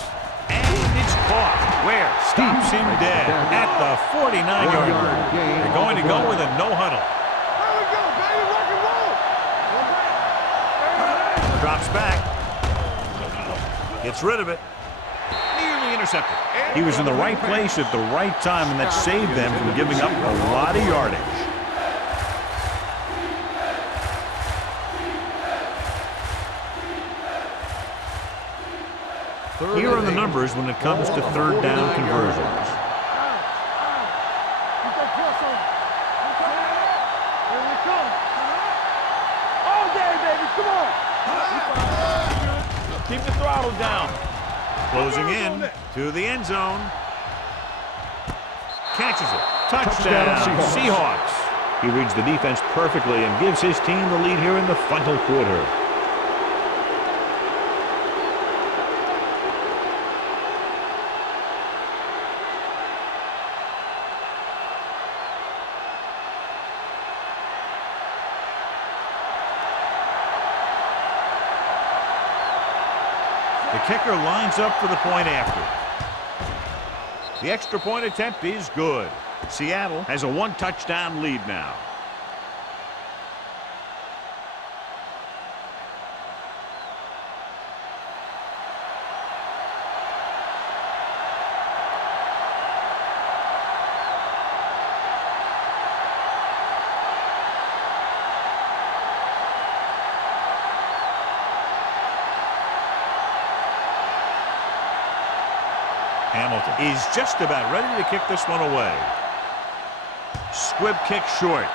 And it's caught. Ware stops him dead at the 49-yard line. They're going to go with a no huddle. There we go, baby. Rock and roll. Drops back. Gets rid of it. Nearly intercepted. He was in the right place at the right time, and that saved them from giving up a lot of yardage. Here are the numbers when it comes to third down conversions. Keep the throttle down. Closing in to the end zone. Catches it. Touchdown, Seahawks. He reads the defense perfectly and gives his team the lead here in the final quarter. The kicker lines up for the point after. The extra point attempt is good. Seattle has a one-touchdown lead now. Hamilton is just about ready to kick this one away. Squib kick short.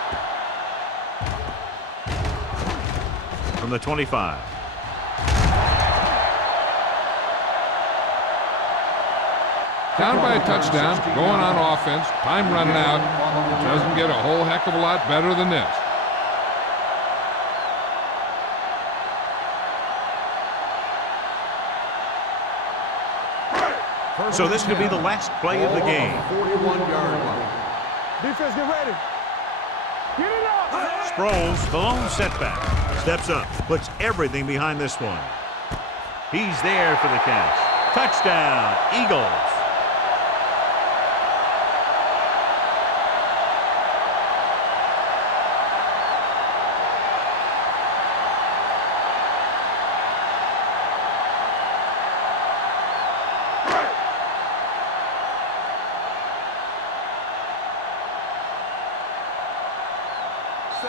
From the 25. Down by a touchdown, going on offense, time running out. It doesn't get a whole heck of a lot better than this. So this could be the last play of the game. 41-yard line. Defense, get ready. Get it up. Sproles, the lone setback. Steps up, puts everything behind this one. He's there for the catch. Touchdown, Eagles.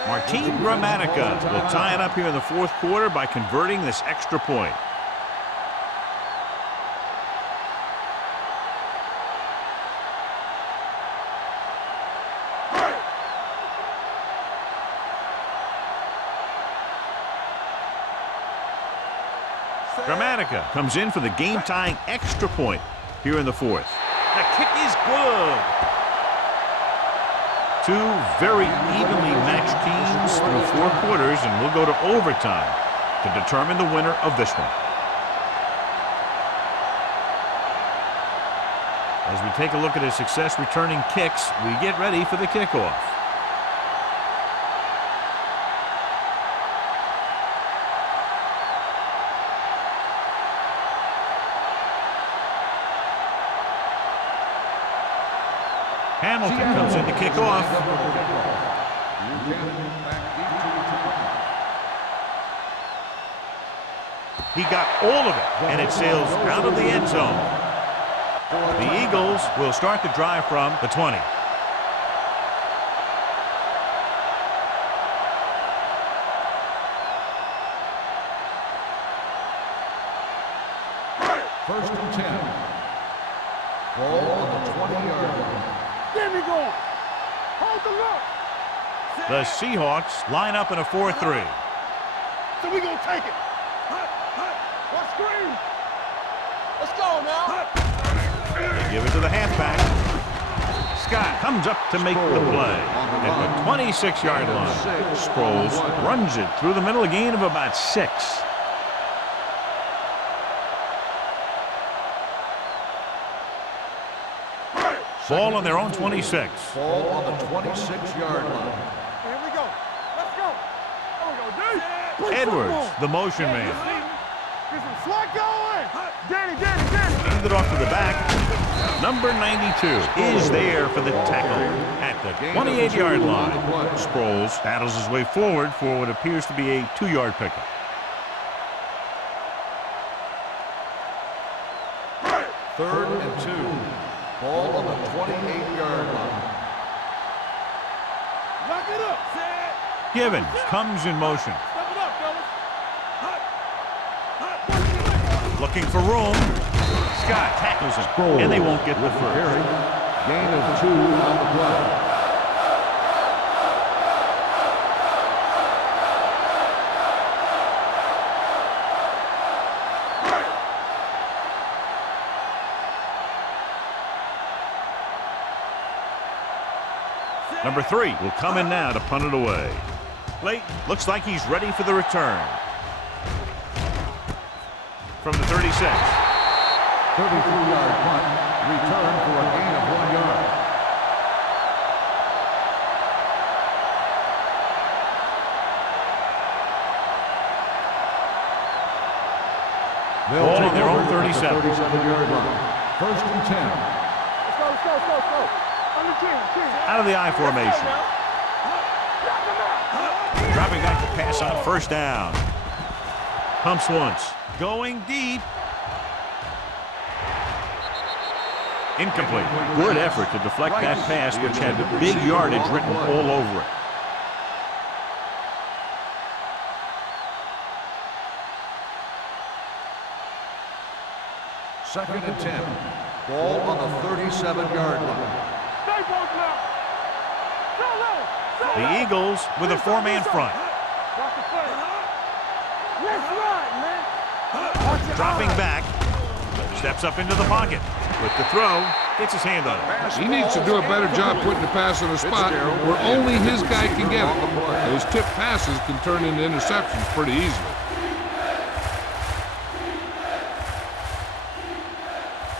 Martin Gramatica will tie it up here in the fourth quarter by converting this extra point. Gramatica comes in for the game-tying extra point here in the fourth. The kick is good. Two very evenly matched teams through four quarters, and we'll go to overtime to determine the winner of this one. As we take a look at his success returning kicks, we get ready for the kickoff. Hamilton comes in to kick off. He got all of it, and it sails out of the end zone. The Eagles will start the drive from the 20. First and 10. Ball on the 20-yard line. Get me going. Hold the look. The Seahawks line up in a 4-3. So we gonna take it. What screen? Let's go now. They give it to the halfback. Scott comes up to make the play at the 26-yard line. Sproles runs it through the middle, a gain of about 6. Ball on their own 26. Ball on the 26-yard line. Here we go. Let's go. There we go, dude. Edwards, the motion man. Get some slack going. Danny. Hand it off to the back. Number 92 is there for the tackle at the 28-yard line. Sproles battles his way forward for what appears to be a 2-yard pickup. Third and 2. Ball on the 28-yard line. Lock it up. Givens comes in motion. Step it up, fellas. Looking for room. Scott tackles him, and they won't get the first. Carry. Gain of 2 on the play. Number 3 will come in now to punt it away. Late, looks like he's ready for the return. From the 36. 33-yard punt. Return for a gain of 1 yard. They'll Ball take on their own over at the 37. 37-yard line. First and 10. Let's go, let's go, let's go, let's go. On the chin. Out of the I formation. Dropping back to pass on first down. Pumps once. Going deep. Incomplete. Good effort to deflect that pass, which had big yardage written all over it. Second and 10. Ball on the 37-yard line. Stay both now. The Eagles with a 4-man front. Watch the play. Let's run, man. Dropping back. Steps up into the pocket. With the throw, gets his hand on it. He needs to do a better job putting the pass on a spot where only his guy can get it. Those tip passes can turn into interceptions pretty easily.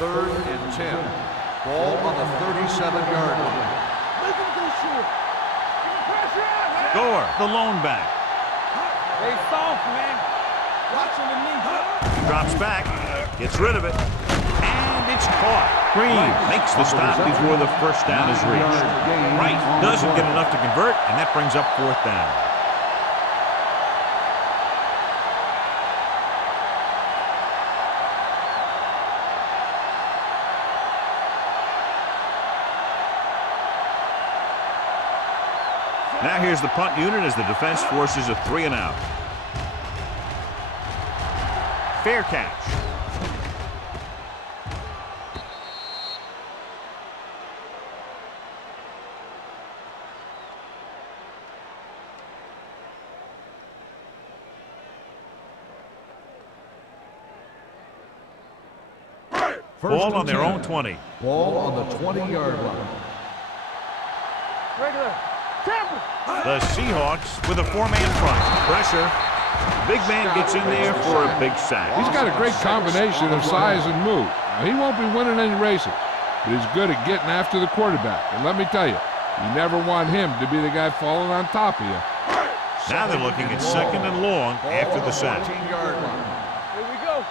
Third and 10. Ball on the 37-yard line. Make him do shit. Pressure out, man. Gore, the lone back. They soft, man. Watch him to me. Drops back, gets rid of it, and it's caught. Green makes the stop before the first down is reached. Wright doesn't get enough to convert, and that brings up fourth down. Now here's the punt unit as the defense forces a 3-and-out. Fair catch. Ball on their own 20. Ball on the 20-yard line. Regular. Tampa. The Seahawks with a 4-man front. Pressure. Big man gets in there for a big sack. He's got a great combination of size and move. Now, he won't be winning any races, but he's good at getting after the quarterback. And let me tell you, you never want him to be the guy falling on top of you. Now they're looking at second and long after the sack. Here we go.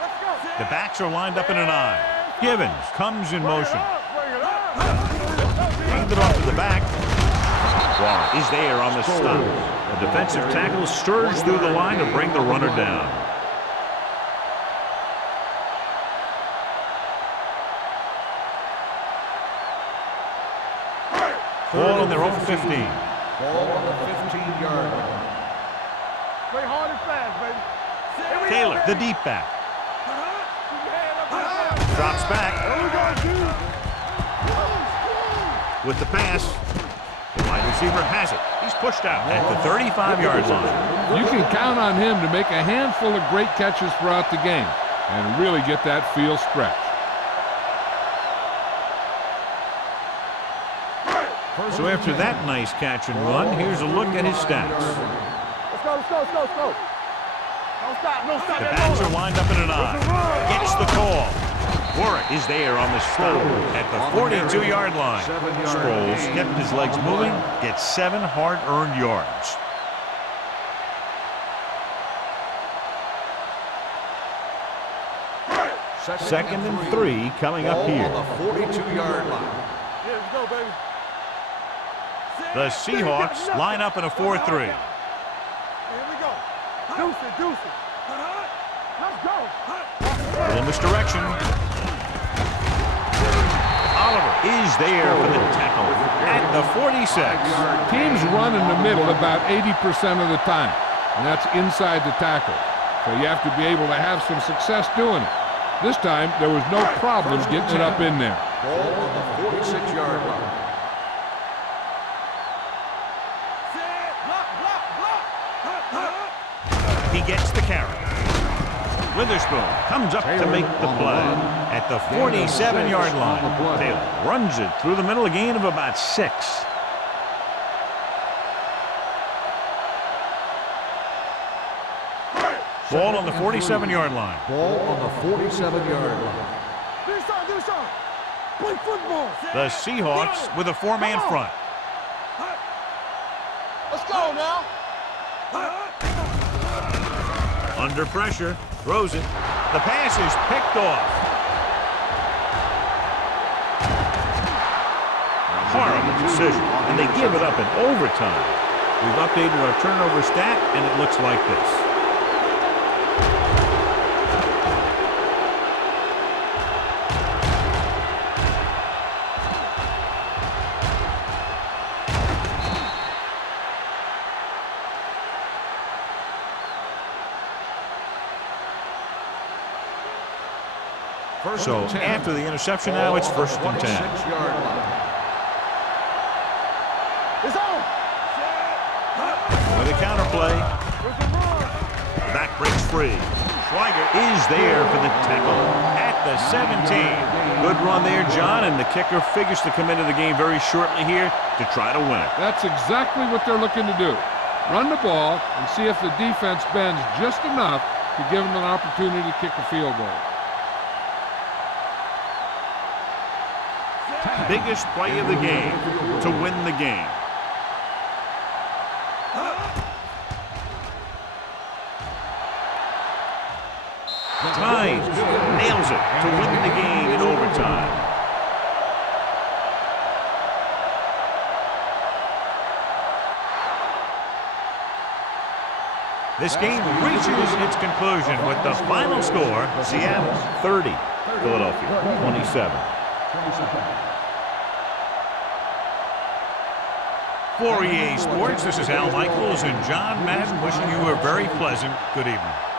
Let's go. The backs are lined up in an I. Givens comes in motion. Bring it up. Handed off to the back. Warren is there on the stop. The defensive tackle stirs through the line to bring the runner down. Ball on their own 15. Ball on the 15-yard line. Play hard and fast, baby. Taylor, the deep back. Drops back. With the pass. The wide receiver has it. He's pushed out at the 35-yard line. You can count on him to make a handful of great catches throughout the game and really get that field stretch. So after that nice catch and run, here's a look at his stats. Let's go, let's go, let's go, let's go. Don't stop, don't stop. The backs are lined up in an I. Gets the call. Warwick is there on the stop at the 42-yard line. Sproles kept his legs moving, gets 7 hard-earned yards. Second and 3 coming up here. On the 42-yard line. Yeah, let's go, baby. The Seahawks line up in a 4-3. Here we go. Deuce it, deuce it. Let's go. A little misdirection. Oliver is there for the tackle at the 46. Teams run in the middle about 80% of the time, and that's inside the tackle. So you have to be able to have some success doing it. This time, there was no problem getting it up in there. Ball on the 46-yard line. He gets the carry. Witherspoon comes up to make the play at the 47-yard line. Taylor runs it through the middle, a gain of about 6. Ball on the 47-yard line. Ball on the 47-yard line. Do something. Play football. The Seahawks with a 4-man front. Let's go now. Under pressure, throws it. The pass is picked off. Horrible decision, and they give it up in overtime. We've updated our turnover stat, and it looks like this. So after the interception now, it's 1st and 10. It's on. With a counter play. That breaks free. Schweiger is there for the tackle at the 17. Good run there, John, and the kicker figures to come into the game very shortly here to try to win it. That's exactly what they're looking to do. Run the ball and see if the defense bends just enough to give them an opportunity to kick a field goal. Biggest play of the game to win the game. Tynes nails it to win the game in overtime. This game reaches its conclusion with the final score, Seattle 30, Philadelphia 27. For EA Sports, this is Al Michaels and John Madden wishing you a very pleasant good evening.